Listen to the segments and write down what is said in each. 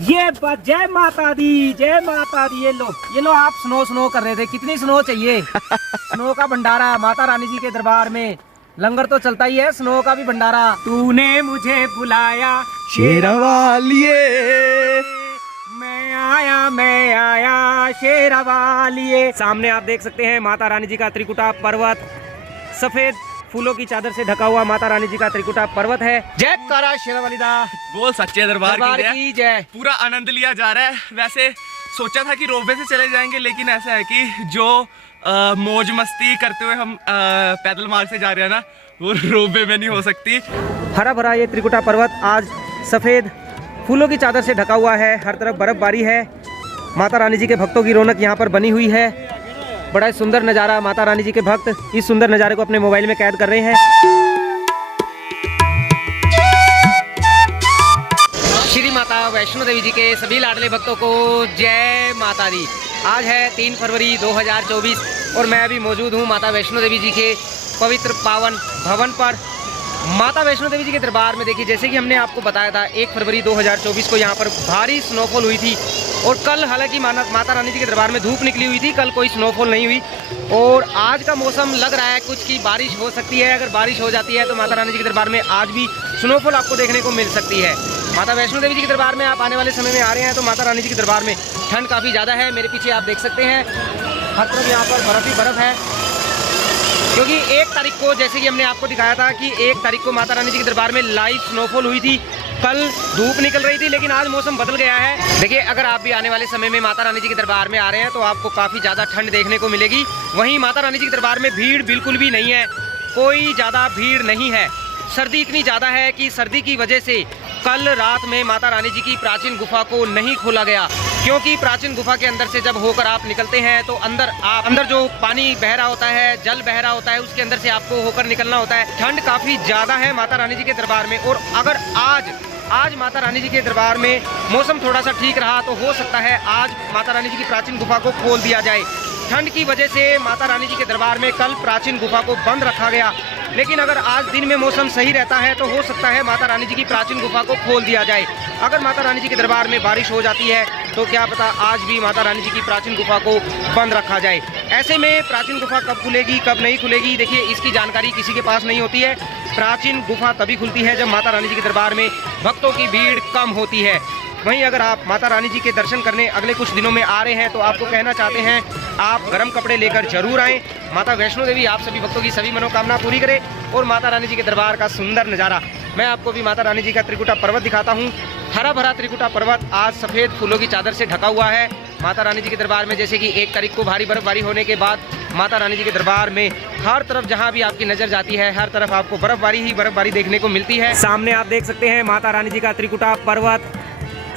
जय माता दी, जय माता दी। ये लो आप स्नो कर रहे थे, कितनी स्नो चाहिए? स्नो का भंडारा माता रानी जी के दरबार में, लंगर तो चलता ही है, स्नो का भी भंडारा। तूने मुझे बुलाया शेरवालिए, मैं आया शेरवालिए। सामने आप देख सकते हैं माता रानी जी का त्रिकुटा पर्वत, सफेद फूलों की चादर से ढका हुआ माता रानी जी का त्रिकुटा पर्वत है। जय कारा शेरावाली दा, बोल सच्चे दरबार की जय। पूरा आनंद लिया जा रहा है। वैसे सोचा था कि रोपवे से चले जाएंगे, लेकिन ऐसा है कि जो मौज मस्ती करते हुए हम पैदल मार्ग से जा रहे हैं ना, वो रोपवे में नहीं हो सकती। हरा भरा ये त्रिकुटा पर्वत आज सफेद फूलों की चादर से ढका हुआ है, हर तरफ बर्फबारी है। माता रानी जी के भक्तों की रौनक यहाँ पर बनी हुई है। बड़ा ही सुंदर नज़ारा, माता रानी जी के भक्त इस सुंदर नज़ारे को अपने मोबाइल में कैद कर रहे हैं। श्री माता वैष्णो देवी जी के सभी लाडले भक्तों को जय माता दी। आज है 3 फरवरी 2024 और मैं अभी मौजूद हूँ माता वैष्णो देवी जी के पवित्र पावन भवन पर। माता वैष्णो देवी जी के दरबार में देखिए, जैसे कि हमने आपको बताया था 1 फरवरी 2024 को यहाँ पर भारी स्नोफॉल हुई थी और कल हालांकि माता रानी जी के दरबार में धूप निकली हुई थी, कल कोई स्नोफॉल नहीं हुई। और आज का मौसम लग रहा है कुछ की बारिश हो सकती है। अगर बारिश हो जाती है तो माता रानी जी के दरबार में आज भी स्नोफॉल आपको देखने को मिल सकती है। माता वैष्णो देवी जी के दरबार में आप आने वाले समय में आ रहे हैं तो माता रानी जी के दरबार में ठंड काफ़ी ज़्यादा है। मेरे पीछे आप देख सकते हैं हर तरफ यहाँ पर बर्फ़ ही बर्फ़ है, क्योंकि 1 तारीख को, जैसे कि हमने आपको दिखाया था कि 1 तारीख को माता रानी जी के दरबार में लाइव स्नोफॉल हुई थी। कल धूप निकल रही थी, लेकिन आज मौसम बदल गया है। देखिए, अगर आप भी आने वाले समय में माता रानी जी के दरबार में आ रहे हैं तो आपको काफ़ी ज़्यादा ठंड देखने को मिलेगी। वहीं माता रानी जी के दरबार में भीड़ बिल्कुल भी नहीं है, कोई ज़्यादा भीड़ नहीं है। सर्दी इतनी ज़्यादा है कि सर्दी की वजह से कल रात में माता रानी जी की प्राचीन गुफा को नहीं खोला गया, क्योंकि प्राचीन गुफा के अंदर से जब होकर आप निकलते हैं तो अंदर जो पानी बह रहा होता है, जल बह रहा होता है, उसके अंदर से आपको होकर निकलना होता है। ठंड काफ़ी ज़्यादा है माता रानी जी के दरबार में। और अगर आज माता रानी जी के दरबार में मौसम थोड़ा सा ठीक रहा तो हो सकता है आज माता रानी जी की प्राचीन गुफा को खोल दिया जाए। ठंड की वजह से माता रानी जी के दरबार में कल प्राचीन गुफा को बंद रखा गया, लेकिन अगर आज दिन में मौसम सही रहता है तो हो सकता है माता रानी जी की प्राचीन गुफा को खोल दिया जाए। अगर माता रानी जी के दरबार में बारिश हो जाती है तो क्या पता आज भी माता रानी जी की प्राचीन गुफा को बंद रखा जाए। ऐसे में प्राचीन गुफा कब खुलेगी कब नहीं खुलेगी, देखिए इसकी जानकारी किसी के पास नहीं होती है। प्राचीन गुफा तभी खुलती है जब माता रानी जी के दरबार में भक्तों की भीड़ कम होती है। वहीं अगर आप माता रानी जी के दर्शन करने अगले कुछ दिनों में आ रहे हैं तो आपको कहना चाहते हैं आप गर्म कपड़े लेकर जरूर आएँ। माता वैष्णो देवी आप सभी भक्तों की सभी मनोकामना पूरी करे। और माता रानी जी के दरबार का सुंदर नज़ारा मैं आपको भी माता रानी जी का त्रिकुटा पर्वत दिखाता हूँ। हरा भरा त्रिकुटा पर्वत आज सफ़ेद फूलों की चादर से ढका हुआ है माता रानी जी के दरबार में। जैसे कि 1 तारीख को भारी बर्फबारी होने के बाद माता रानी जी के दरबार में हर तरफ जहां भी आपकी नज़र जाती है हर तरफ आपको बर्फबारी ही बर्फबारी देखने को मिलती है। सामने आप देख सकते हैं माता रानी जी का त्रिकुटा पर्वत,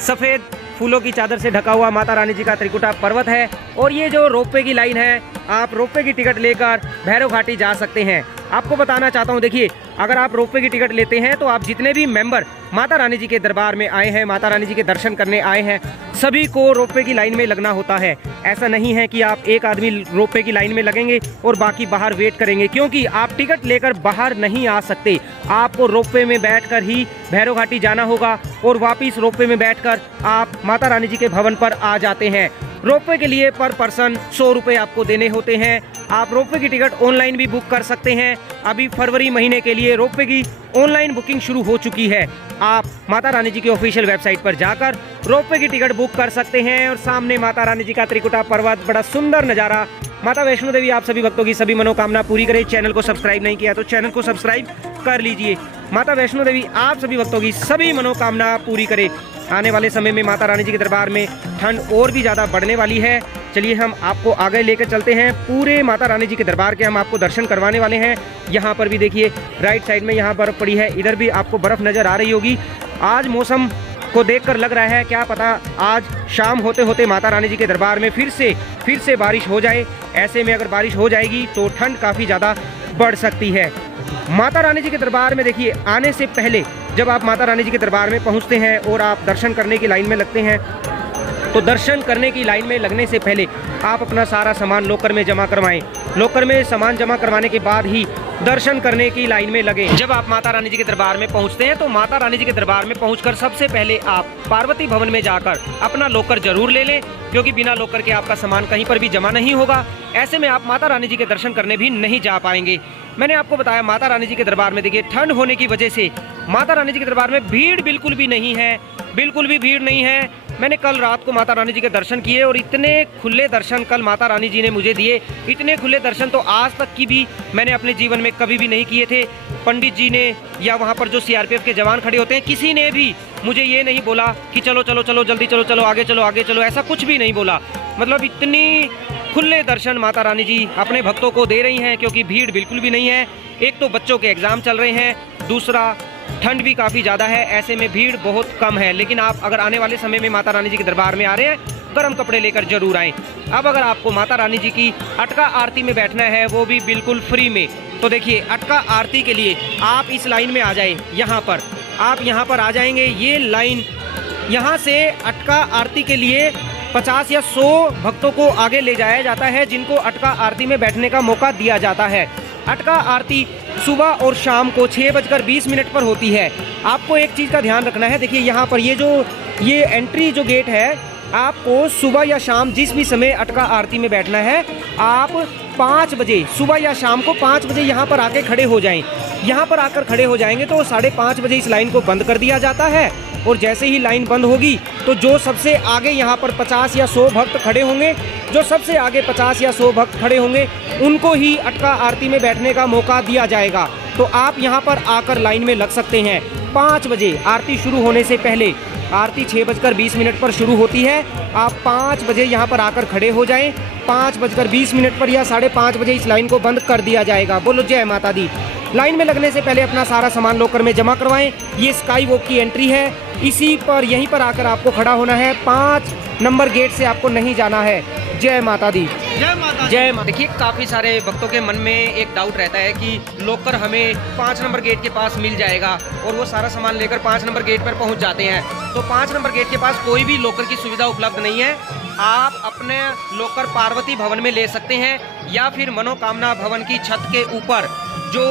सफ़ेद फूलों की चादर से ढका हुआ माता रानी जी का त्रिकुटा पर्वत है। और ये जो रोपवे की लाइन है, आप रोपवे की टिकट लेकर भैरव घाटी जा सकते हैं। आपको बताना चाहता हूँ, देखिए अगर आप रोपवे की टिकट लेते हैं तो आप जितने भी मेंबर माता रानी जी के दरबार में आए हैं, माता रानी जी के दर्शन करने आए हैं, सभी को रोपवे की लाइन में लगना होता है। ऐसा नहीं है कि आप एक आदमी रोपवे की लाइन में लगेंगे और बाकी बाहर वेट करेंगे, क्योंकि आप टिकट लेकर बाहर नहीं आ सकते। आपको रोपवे में बैठकर ही भैरव घाटी जाना होगा और वापिस रोपवे में बैठकर आप माता रानी जी के भवन पर आ जाते हैं। रोपवे के लिए पर पर्सन 100 रुपये आपको देने होते हैं। आप रोपवे की टिकट ऑनलाइन भी बुक कर सकते हैं। अभी फरवरी महीने के लिए रोपवे की ऑनलाइन बुकिंग शुरू हो चुकी है। आप माता रानी जी की ऑफिशियल वेबसाइट पर जाकर रोपवे की टिकट बुक कर सकते हैं। और सामने माता रानी जी का त्रिकुटा पर्वत, बड़ा सुंदर नज़ारा। माता वैष्णो देवी आप सभी भक्तों की सभी मनोकामना पूरी करे। चैनल को सब्सक्राइब नहीं किया तो चैनल को सब्सक्राइब कर लीजिए। माता वैष्णो देवी आप सभी भक्तों की सभी मनोकामना पूरी करे। आने वाले समय में माता रानी जी के दरबार में ठंड और भी ज़्यादा बढ़ने वाली है। चलिए हम आपको आगे लेकर चलते हैं। पूरे माता रानी जी के दरबार के हम आपको दर्शन करवाने वाले हैं। यहाँ पर भी देखिए राइट साइड में यहाँ बर्फ़ पड़ी है, इधर भी आपको बर्फ़ नज़र आ रही होगी। आज मौसम को देखकर लग रहा है क्या पता आज शाम होते होते माता रानी जी के दरबार में फिर से बारिश हो जाए। ऐसे में अगर बारिश हो जाएगी तो ठंड काफ़ी ज़्यादा बढ़ सकती है। माता रानी जी के दरबार में देखिए आने से पहले जब आप माता रानी जी के दरबार में पहुंचते हैं और आप दर्शन करने की लाइन में लगते हैं तो दर्शन करने की लाइन में लगने से पहले आप अपना सारा सामान लॉकर में जमा करवाएं। लॉकर में सामान जमा करवाने के बाद ही दर्शन करने की लाइन में लगे। जब आप माता रानी जी के दरबार में पहुंचते हैं तो माता रानी जी के दरबार में पहुंचकर सबसे पहले आप पार्वती भवन में जाकर अपना लॉकर जरूर ले लें, क्योंकि बिना लॉकर के आपका सामान कहीं पर भी जमा नहीं होगा। ऐसे में आप माता रानी जी के दर्शन करने भी नहीं जा पाएंगे। मैंने आपको बताया माता रानी जी के दरबार में देखिए ठंड होने की वजह से माता रानी जी के दरबार में भीड़ बिल्कुल भी नहीं है, बिल्कुल भी भीड़ नहीं है। मैंने कल रात को माता रानी जी के दर्शन किए और इतने खुले दर्शन कल माता रानी जी ने मुझे दिए, इतने खुले दर्शन तो आज तक की भी मैंने अपने जीवन में कभी भी नहीं किए थे। पंडित जी ने या वहाँ पर जो सीआरपीएफ के जवान खड़े होते हैं, किसी ने भी मुझे ये नहीं बोला कि चलो चलो चलो जल्दी चलो चलो आगे चलो आगे चलो, ऐसा कुछ भी नहीं बोला। मतलब इतनी खुले दर्शन माता रानी जी अपने भक्तों को दे रही हैं, क्योंकि भीड़ बिल्कुल भी नहीं है। एक तो बच्चों के एग्ज़ाम चल रहे हैं, दूसरा ठंड भी काफ़ी ज़्यादा है, ऐसे में भीड़ बहुत कम है। लेकिन आप अगर आने वाले समय में माता रानी जी के दरबार में आ रहे हैं, गर्म कपड़े लेकर जरूर आएँ। अब अगर आपको माता रानी जी की अटका आरती में बैठना है, वो भी बिल्कुल फ्री में, तो देखिए अटका आरती के लिए आप इस लाइन में आ जाए। यहाँ पर आप यहाँ पर आ जाएंगे, ये लाइन यहाँ से अटका आरती के लिए 50 या 100 भक्तों को आगे ले जाया जाता है, जिनको अटका आरती में बैठने का मौका दिया जाता है। अटका आरती सुबह और शाम को 6:20 पर होती है। आपको एक चीज़ का ध्यान रखना है, देखिए यहाँ पर ये एंट्री जो गेट है, आपको सुबह या शाम जिस भी समय अटका आरती में बैठना है, आप 5 बजे सुबह या शाम को 5 बजे यहाँ पर आके खड़े हो जाएं। यहाँ पर आकर खड़े हो जाएंगे तो 5:30 बजे इस लाइन को बंद कर दिया जाता है। और जैसे ही लाइन बंद होगी तो जो सबसे आगे यहाँ पर 50 या 100 भक्त खड़े होंगे, जो सबसे आगे 50 या 100 भक्त खड़े होंगे, उनको ही अटका आरती में बैठने का मौका दिया जाएगा। तो आप यहाँ पर आकर लाइन में लग सकते हैं। 5 बजे आरती शुरू होने से पहले, आरती 6:20 पर शुरू होती है, आप 5 बजे यहाँ पर आकर खड़े हो जाएं। 5:20 पर या 5:30 बजे इस लाइन को बंद कर दिया जाएगा। बोलो जय माता दी। लाइन में लगने से पहले अपना सारा सामान लॉकर में जमा करवाएं। ये स्काई वॉक की एंट्री है, इसी पर यहीं पर आकर आपको खड़ा होना है। 5 नंबर गेट से आपको नहीं जाना है। जय माता दी। जय माता। जय माता। देखिए काफ़ी सारे भक्तों के मन में एक डाउट रहता है कि लॉकर हमें 5 नंबर गेट के पास मिल जाएगा, और वो सारा सामान लेकर 5 नंबर गेट पर पहुंच जाते हैं। तो 5 नंबर गेट के पास कोई भी लॉकर की सुविधा उपलब्ध नहीं है। आप अपने लॉकर पार्वती भवन में ले सकते हैं, या फिर मनोकामना भवन की छत के ऊपर जो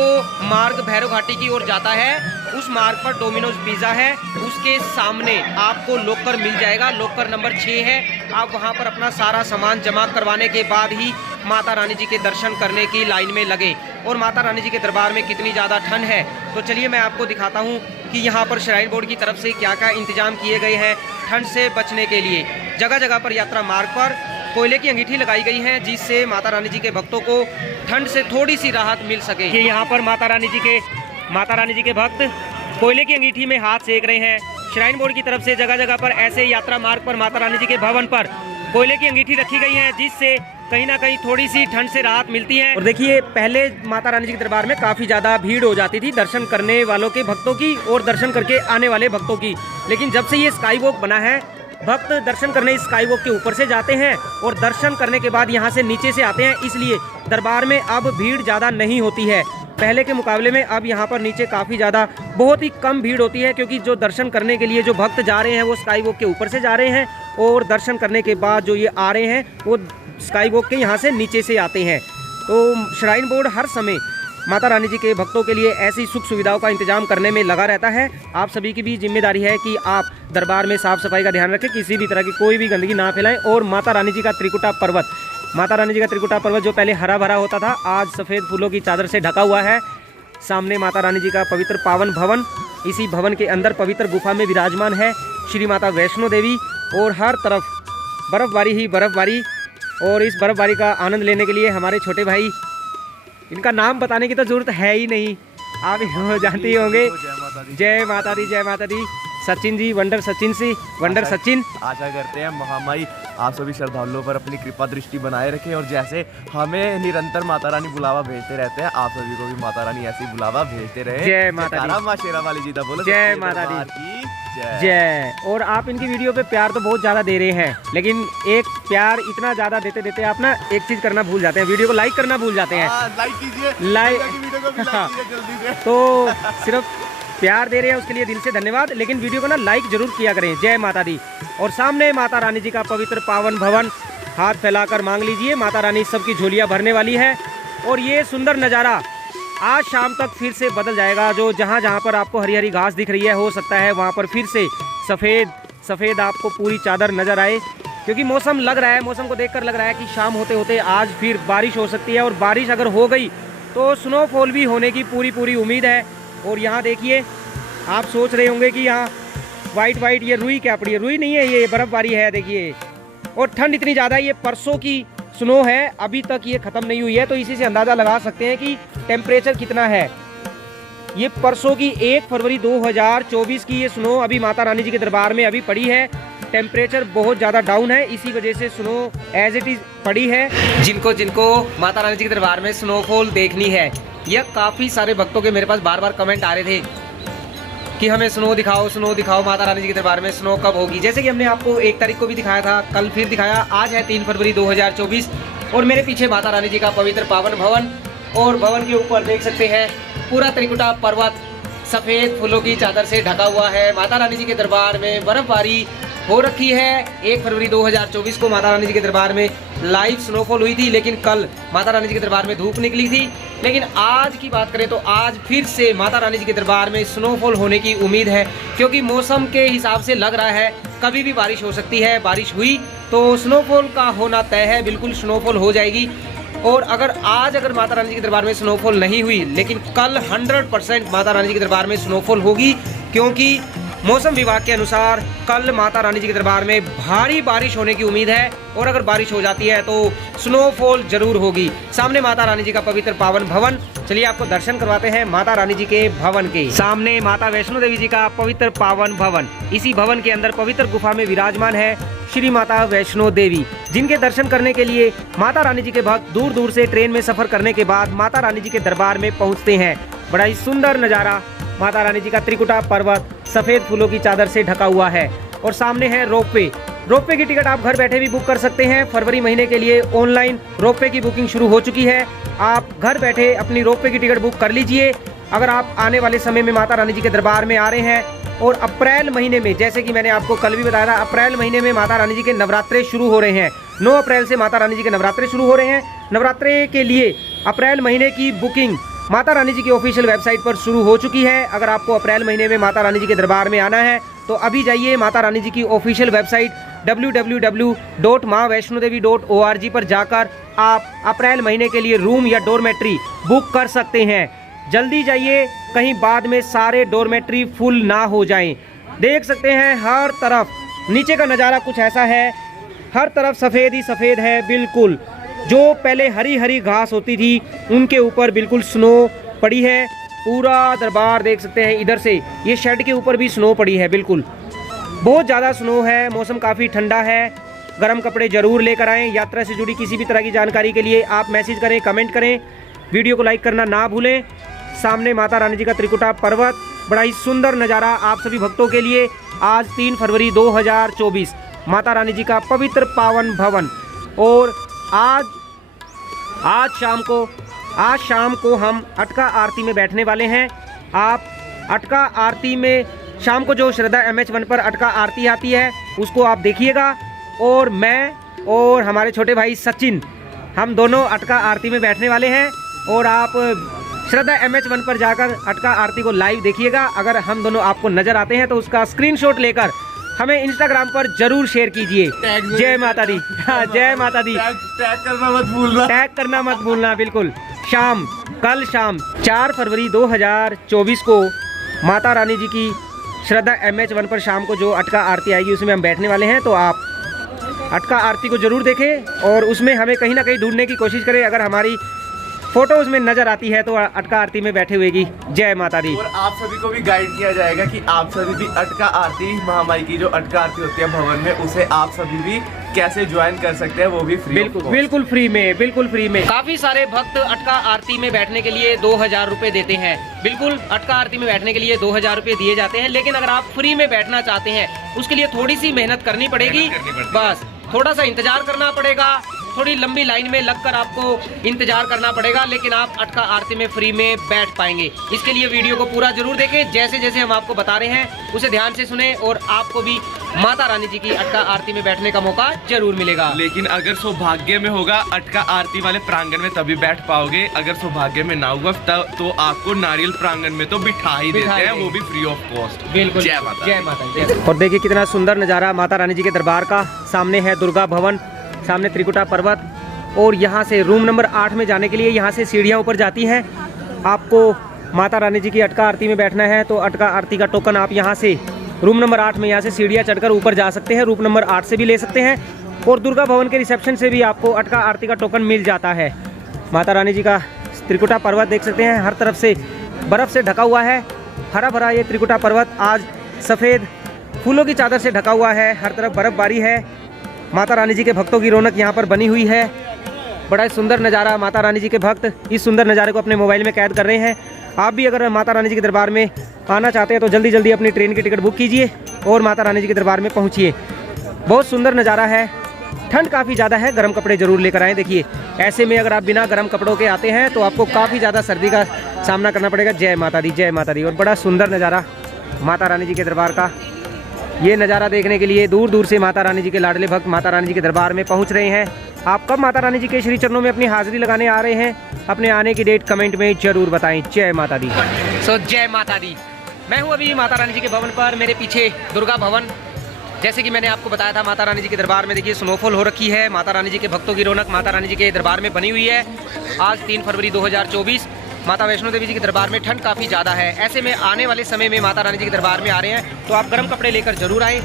मार्ग भैरव घाटी की ओर जाता है, उस मार्ग पर डोमिनोज पिज़्ज़ा है, उसके सामने आपको लॉकर मिल जाएगा। लॉकर नंबर 6 है। आप वहां पर अपना सारा सामान जमा करवाने के बाद ही माता रानी जी के दर्शन करने की लाइन में लगे। और माता रानी जी के दरबार में कितनी ज़्यादा ठंड है, तो चलिए मैं आपको दिखाता हूँ कि यहाँ पर श्राइन बोर्ड की तरफ से क्या क्या इंतजाम किए गए हैं ठंड से बचने के लिए। जगह जगह पर यात्रा मार्ग पर कोयले की अंगीठी लगाई गई है, जिससे माता रानी जी के भक्तों को ठंड से थोड़ी सी राहत मिल सके। कि यहाँ पर माता रानी जी के भक्त कोयले की अंगीठी में हाथ सेक रहे हैं। श्राइन बोर्ड की तरफ से जगह जगह पर ऐसे यात्रा मार्ग पर माता रानी जी के भवन पर कोयले की अंगीठी रखी गई है, जिससे कहीं ना कहीं थोड़ी सी ठंड से राहत मिलती है। और देखिए पहले माता रानी जी के दरबार में काफ़ी ज़्यादा भीड़ हो जाती थी दर्शन करने वालों के भक्तों की और दर्शन करके आने वाले भक्तों की, लेकिन जब से ये स्काई वॉक बना है, भक्त दर्शन करने इस स्काई वॉक के ऊपर से जाते हैं और दर्शन करने के बाद यहाँ से नीचे से आते हैं, इसलिए दरबार में अब भीड़ ज़्यादा नहीं होती है। पहले के मुकाबले में अब यहाँ पर नीचे काफ़ी ज़्यादा बहुत ही कम भीड़ होती है, क्योंकि जो दर्शन करने के लिए जो भक्त जा रहे हैं वो स्काई वॉक के ऊपर से जा रहे हैं, और दर्शन करने के बाद जो ये आ रहे हैं वो स्काई वॉक के यहाँ से नीचे से आते हैं। तो श्राइन बोर्ड हर समय माता रानी जी के भक्तों के लिए ऐसी सुख सुविधाओं का इंतजाम करने में लगा रहता है। आप सभी की भी जिम्मेदारी है कि आप दरबार में साफ़ सफाई का ध्यान रखें, किसी भी तरह की कोई भी गंदगी ना फैलाएं। और माता रानी जी का त्रिकुटा पर्वत जो पहले हरा भरा होता था, आज सफ़ेद फूलों की चादर से ढका हुआ है। सामने माता रानी जी का पवित्र पावन भवन, इसी भवन के अंदर पवित्र गुफा में विराजमान है श्री माता वैष्णो देवी, और हर तरफ बर्फ़बारी ही बर्फ़बारी। और इस बर्फ़बारी का आनंद लेने के लिए हमारे छोटे भाई, इनका नाम बताने की तो जरूरत है ही नहीं, आप जानते ही होंगे। जय माता दी, जय माता दी। सचिन जी, वंडर सचिन। आशा करते हैं महामाई आप सभी श्रद्धालुओं पर अपनी कृपा दृष्टि बनाए रखें, और जैसे हमें निरंतर माता रानी बुलावा भेजते रहते हैं, आप सभी को भी माता रानी ऐसी बुलावा भेजते रहे। जय माता दी। माँ शेरा वाली जी दा बोलो जय माता दी। जय। और आप इनकी वीडियो पे प्यार तो बहुत ज़्यादा दे रहे हैं, लेकिन एक प्यार इतना ज़्यादा देते देते आप ना एक चीज़ करना भूल जाते हैं, वीडियो को लाइक करना भूल जाते हैं। लाइक कीजिए, जल्दी से। तो सिर्फ प्यार दे रहे हैं उसके लिए दिल से धन्यवाद, लेकिन वीडियो को ना लाइक जरूर किया करें। जय माता दी। और सामने माता रानी जी का पवित्र पावन भवन, हाथ फैलाकर मांग लीजिए, माता रानी सबकी झोलियाँ भरने वाली है। और ये सुंदर नज़ारा आज शाम तक फिर से बदल जाएगा। जो जहाँ जहाँ पर आपको हरी हरी घास दिख रही है, हो सकता है वहाँ पर फिर से सफ़ेद आपको पूरी चादर नज़र आए, क्योंकि मौसम लग रहा है, मौसम को देखकर लग रहा है कि शाम होते होते आज फिर बारिश हो सकती है। और बारिश अगर हो गई तो स्नोफॉल भी होने की पूरी उम्मीद है। और यहाँ देखिए, आप सोच रहे होंगे कि यहाँ वाइट ये रुई क्या पड़ी है, रुई नहीं है, ये बर्फ़बारी है देखिए। और ठंड इतनी ज़्यादा, ये परसों की स्नो है, अभी तक ये ख़त्म नहीं हुई है, तो इसी से अंदाज़ा लगा सकते हैं कि टेम्परेचर कितना है। ये परसों की 1 फरवरी 2024 की ये स्नो अभी माता रानी जी के दरबार में अभी पड़ी है। टेम्परेचर बहुत ज़्यादा डाउन है, इसी वजह से स्नो एज इट इज़ पड़ी है। जिनको माता रानी जी के दरबार में स्नोफॉल देखनी है, यह काफ़ी सारे भक्तों के मेरे पास बार कमेंट आ रहे थे कि हमें स्नो दिखाओ, माता रानी जी के दरबार में स्नो कब होगी। जैसे कि हमने आपको 1 तारीख को भी दिखाया था, कल फिर दिखाया, आज है 3 फरवरी 2024 और मेरे पीछे माता रानी जी का पवित्र पावन भवन, और भवन के ऊपर देख सकते हैं पूरा त्रिकुटा पर्वत सफ़ेद फूलों की चादर से ढका हुआ है। माता रानी जी के दरबार में बर्फ़बारी हो रखी है। 1 फरवरी 2024 को माता रानी जी के दरबार में लाइव स्नोफॉल हुई थी, लेकिन कल माता रानी जी के दरबार में धूप निकली थी। लेकिन आज की बात करें तो आज फिर से माता रानी जी के दरबार में स्नोफॉल होने की उम्मीद है, क्योंकि मौसम के हिसाब से लग रहा है कभी भी बारिश हो सकती है। बारिश हुई तो स्नोफॉल का होना तय है, बिल्कुल स्नोफॉल हो जाएगी। और अगर माता रानी जी के दरबार में स्नोफॉल नहीं हुई, लेकिन कल 100% माता रानी जी के दरबार में स्नोफॉल होगी, क्योंकि मौसम विभाग के अनुसार कल माता रानी जी के दरबार में भारी बारिश होने की उम्मीद है। और अगर बारिश हो जाती है तो स्नोफॉल जरूर होगी। सामने माता रानी जी का पवित्र पावन भवन, चलिए आपको दर्शन करवाते हैं माता रानी जी के भवन के। सामने माता वैष्णो देवी जी का पवित्र पावन भवन, इसी भवन के अंदर पवित्र गुफा में विराजमान है श्री माता वैष्णो देवी, जिनके दर्शन करने के लिए माता रानी जी के भक्त दूर दूर से ट्रेन में सफर करने के बाद माता रानी जी के दरबार में पहुंचते हैं। बड़ा ही सुंदर नज़ारा, माता रानी जी का त्रिकुटा पर्वत सफ़ेद फूलों की चादर से ढका हुआ है। और सामने है रोपवे की टिकट आप घर बैठे भी बुक कर सकते हैं। फरवरी महीने के लिए ऑनलाइन रोपवे की बुकिंग शुरू हो चुकी है। आप घर बैठे अपनी रोपवे की टिकट बुक कर लीजिए। अगर आप आने वाले समय में माता रानी जी के दरबार में आ रहे हैं, और अप्रैल महीने में, जैसे कि मैंने आपको कल भी बताया था, अप्रैल महीने में माता रानी जी के नवरात्रे शुरू हो रहे हैं। 9 अप्रैल से माता रानी जी के नवरात्रे शुरू हो रहे हैं। नवरात्रे के लिए अप्रैल महीने की बुकिंग माता रानी जी की ऑफिशियल वेबसाइट पर शुरू हो चुकी है। अगर आपको अप्रैल महीने में माता रानी जी के दरबार में आना है तो अभी जाइए माता रानी जी की ऑफिशियल वेबसाइट www.maavaishnodevi.org पर जाकर आप अप्रैल महीने के लिए रूम या डोरमेट्री बुक कर सकते हैं। जल्दी जाइए, कहीं बाद में सारे डोरमेट्री फुल ना हो जाएं। देख सकते हैं हर तरफ नीचे का नज़ारा कुछ ऐसा है, हर तरफ सफ़ेद ही सफ़ेद है बिल्कुल। जो पहले हरी हरी घास होती थी उनके ऊपर बिल्कुल स्नो पड़ी है। पूरा दरबार देख सकते हैं, इधर से ये शेड के ऊपर भी स्नो पड़ी है, बिल्कुल बहुत ज़्यादा स्नो है। मौसम काफ़ी ठंडा है, गर्म कपड़े ज़रूर लेकर आएँ। यात्रा से जुड़ी किसी भी तरह की जानकारी के लिए आप मैसेज करें, कमेंट करें, वीडियो को लाइक करना ना भूलें। सामने माता रानी जी का त्रिकुटा पर्वत, बड़ा ही सुंदर नज़ारा आप सभी भक्तों के लिए। आज 3 फरवरी 2024 माता रानी जी का पवित्र पावन भवन। और आज शाम को हम अटका आरती में बैठने वाले हैं। आप अटका आरती में शाम को जो श्रद्धा MH1 पर अटका आरती आती है उसको आप देखिएगा। और मैं और हमारे छोटे भाई सचिन, हम दोनों अटका आरती में बैठने वाले हैं। और आप श्रद्धा MH1 पर जाकर अटका आरती को लाइव देखिएगा। अगर हम दोनों आपको नज़र आते हैं तो उसका स्क्रीनशॉट लेकर हमें इंस्टाग्राम पर जरूर शेयर कीजिए। जय माता दी। हाँ, जय माता दी। टैग करना मत भूलना। बिल्कुल। कल शाम 4 फरवरी 2024 को माता रानी जी की श्रद्धा MH1 पर शाम को जो अटका आरती आएगी उसमें हम बैठने वाले हैं। तो आप अटका आरती को जरूर देखें और उसमें हमें कहीं ना कहीं ढूंढने की कोशिश करें। अगर हमारी फोटो उसमें नजर आती है तो अटका आरती में बैठे हुए की। जय माता दी। और आप सभी को भी गाइड किया जाएगा कि आप सभी भी अटका आरती, महामाई की जो अटका आरती होती है भवन में, उसे आप सभी भी कैसे ज्वाइन कर सकते हैं, वो भी फ्री। बिल्कुल फ्री में। काफी सारे भक्त अटका आरती में बैठने के लिए 2000 रुपए देते हैं। बिल्कुल, अटका आरती में बैठने के लिए 2000 रुपए दिए जाते हैं। लेकिन अगर आप फ्री में बैठना चाहते हैं उसके लिए थोड़ी सी मेहनत करनी पड़ेगी। बस थोड़ा सा इंतजार करना पड़ेगा, थोड़ी लंबी लाइन में लगकर आपको इंतजार करना पड़ेगा, लेकिन आप अटका आरती में फ्री में बैठ पाएंगे। इसके लिए वीडियो को पूरा जरूर देखें। जैसे जैसे हम आपको बता रहे हैं उसे ध्यान से सुने और आपको भी माता रानी जी की अटका आरती में बैठने का मौका जरूर मिलेगा। लेकिन अगर सौभाग्य में होगा अटका आरती वाले प्रांगण में तभी बैठ पाओगे, अगर सौभाग्य में ना हुआ तो आपको नारियल प्रांगण में तो बिठा ही देते हैं, वो भी फ्री ऑफ कॉस्ट। बिल्कुल। जय माता, जय माता। और देखिए कितना सुंदर नज़ारा माता रानी जी के दरबार का। सामने है दुर्गा भवन, सामने त्रिकुटा पर्वत, और यहाँ से रूम नंबर 8 में जाने के लिए यहाँ से सीढ़ियाँ ऊपर जाती हैं। आपको माता रानी जी की अटका आरती में बैठना है तो अटका आरती का टोकन आप यहाँ से रूम नंबर 8 में यहाँ से सीढ़ियाँ चढ़कर ऊपर जा सकते हैं। रूम नंबर 8 से भी ले सकते हैं और दुर्गा भवन के रिसेप्शन से भी आपको अटका आरती का टोकन मिल जाता है। माता रानी जी का त्रिकुटा पर्वत देख सकते हैं, हर तरफ से बर्फ़ से ढका हुआ है। हरा भरा ये त्रिकुटा पर्वत आज सफ़ेद फूलों की चादर से ढका हुआ है, हर तरफ बर्फ़बारी है। माता रानी जी के भक्तों की रौनक यहाँ पर बनी हुई है। बड़ा सुंदर नज़ारा। माता रानी जी के भक्त इस सुंदर नज़ारे को अपने मोबाइल में कैद कर रहे हैं। आप भी अगर माता रानी जी के दरबार में आना चाहते हैं तो जल्दी जल्दी अपनी ट्रेन की टिकट बुक कीजिए और माता रानी जी के दरबार में पहुंचिए। बहुत सुंदर नज़ारा है। ठंड काफ़ी ज़्यादा है, गर्म कपड़े ज़रूर लेकर आएँ। देखिए ऐसे में अगर आप बिना गर्म कपड़ों के आते हैं तो आपको काफ़ी ज़्यादा सर्दी का सामना करना पड़ेगा। जय माता दी, जय माता दी। और बड़ा सुंदर नज़ारा माता रानी जी के दरबार का। ये नज़ारा देखने के लिए दूर दूर से माता रानी जी के लाडले भक्त माता रानी जी के दरबार में पहुँच रहे हैं। आप कब माता रानी जी के श्री चरणों में अपनी हाजिरी लगाने आ रहे हैं, अपने आने की डेट कमेंट में जरूर बताएं। जय माता दी। जय माता दी। मैं हूं अभी माता रानी जी के भवन पर, मेरे पीछे दुर्गा भवन। जैसे कि मैंने आपको बताया था माता रानी जी के दरबार में देखिए स्नोफॉल हो रखी है। माता रानी जी के भक्तों की रौनक माता रानी जी के दरबार में बनी हुई है। आज 3 फरवरी 2024 माता वैष्णो देवी जी के दरबार में ठंड काफ़ी ज़्यादा है। ऐसे में आने वाले समय में माता रानी जी के दरबार में आ रहे हैं तो आप गर्म कपड़े लेकर जरूर आएँ।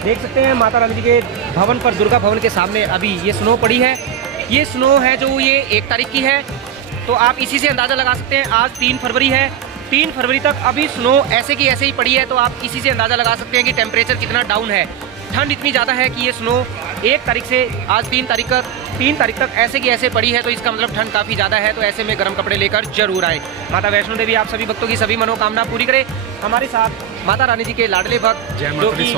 देख सकते हैं माता रानी जी के भवन पर, दुर्गा भवन के सामने अभी ये स्नो पड़ी है। ये स्नो है जो ये 1 तारीख की है, तो आप इसी से अंदाज़ा लगा सकते हैं। आज 3 फरवरी है, 3 फरवरी तक अभी स्नो ऐसे की ऐसे ही पड़ी है, तो आप इसी से अंदाज़ा लगा सकते हैं कि टेम्परेचर कितना डाउन है। ठंड इतनी ज़्यादा है कि ये स्नो 1 तारीख से आज 3 तारीख तक ऐसे की ऐसे पड़ी है, तो इसका मतलब ठंड काफ़ी ज़्यादा है। तो ऐसे में गर्म कपड़े लेकर जरूर आए। माता वैष्णो देवी आप सभी भक्तों की सभी मनोकामना पूरी करे। हमारे साथ माता रानी जी के लाडले भक्त जो कि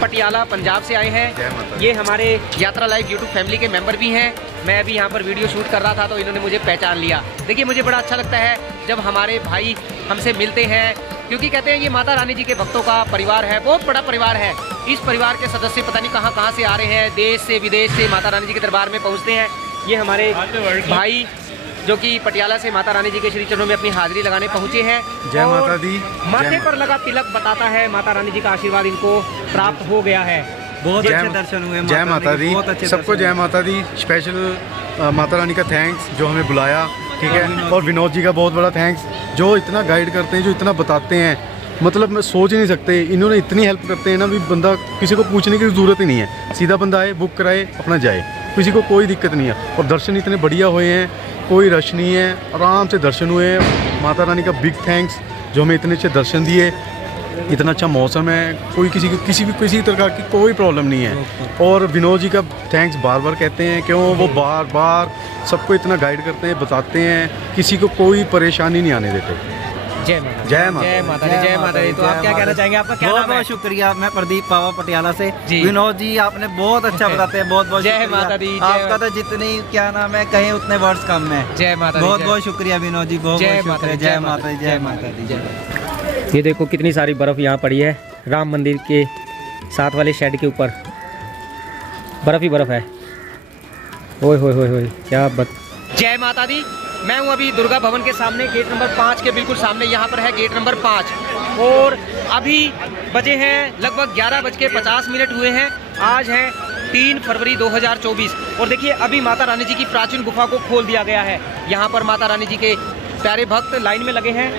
पटियाला पंजाब से आए हैं, ये हमारे यात्रा लाइव यूट्यूब फैमिली के मेंबर भी हैं। मैं अभी यहाँ पर वीडियो शूट कर रहा था तो इन्होंने मुझे पहचान लिया। देखिए मुझे बड़ा अच्छा लगता है जब हमारे भाई हमसे मिलते हैं, क्योंकि कहते हैं ये माता रानी जी के भक्तों का परिवार है, बहुत बड़ा परिवार है। इस परिवार के सदस्य पता नहीं कहाँ से आ रहे हैं, देश से विदेश से माता रानी जी के दरबार में पहुँचते हैं। ये हमारे भाई जो कि पटियाला से माता रानी जी के श्री चरणों में अपनी हाजिरी लगाने पहुँचे हैं। जय माता दी। माथे पर लगा तिलक बताता है माता रानी जी का आशीर्वाद इनको प्राप्त हो गया है। बहुत अच्छे दर्शन हुए। जय माता दी। सबको जय माता दी। स्पेशल माता रानी का थैंक्स जो हमें बुलाया, ठीक है। और विनोद जी का बहुत बड़ा थैंक्स जो इतना गाइड करते हैं, जो इतना बताते हैं, मतलब मैं सोच ही नहीं सकते। इन्होंने इतनी हेल्प करते हैं ना, भी बंदा किसी को पूछने की ज़रूरत ही नहीं है। सीधा बंदा आए, बुक कराए, अपना जाए, किसी को कोई दिक्कत नहीं है। और दर्शन इतने बढ़िया हुए हैं, कोई रश नहीं है, आराम से दर्शन हुए हैं। माता रानी का बिग थैंक्स जो हमें इतने अच्छे दर्शन दिए। इतना अच्छा मौसम है, कोई किसी तरह की कोई प्रॉब्लम नहीं है। और विनोद जी का थैंक्स बार बार कहते हैं, क्यों वो बार बार सबको इतना गाइड करते हैं, बताते हैं, किसी को कोई परेशानी नहीं आने देते। जय माता, जय माता, जय माता दी, जय माता दी। तो आप क्या कहना चाहेंगे? आपका क्या नाम है? बहुत शुक्रिया। मैं प्रदीप पावा पटियाला से। जी। विनोद जी आपने बहुत अच्छा बताते हैं, बहुत बहुत जय शुक्रिया। माता दी। आपका तो जितनी क्या नाम है कहें उतने वर्ड्स कम है। जय माता दी। बहुत बहुत शुक्रिया विनोद जी, बहुत बहुत शुक्रिया। जय माता दी, जय माता दी, जय। ये देखो कितनी सारी बर्फ़ यहाँ पड़ी है। राम मंदिर के साथ वाले शेड के ऊपर बर्फ़ ही बर्फ़ है। ओए होए होए होए, क्या जय माता दी। मैं हूँ अभी दुर्गा भवन के सामने, गेट नंबर 5 के बिल्कुल सामने। यहाँ पर है गेट नंबर 5 और अभी बजे हैं लगभग 11:50 हुए हैं। आज है 3 फरवरी 2024 और देखिए अभी माता रानी जी की प्राचीन गुफा को खोल दिया गया है। यहाँ पर माता रानी जी के प्यारे भक्त लाइन में लगे हैं।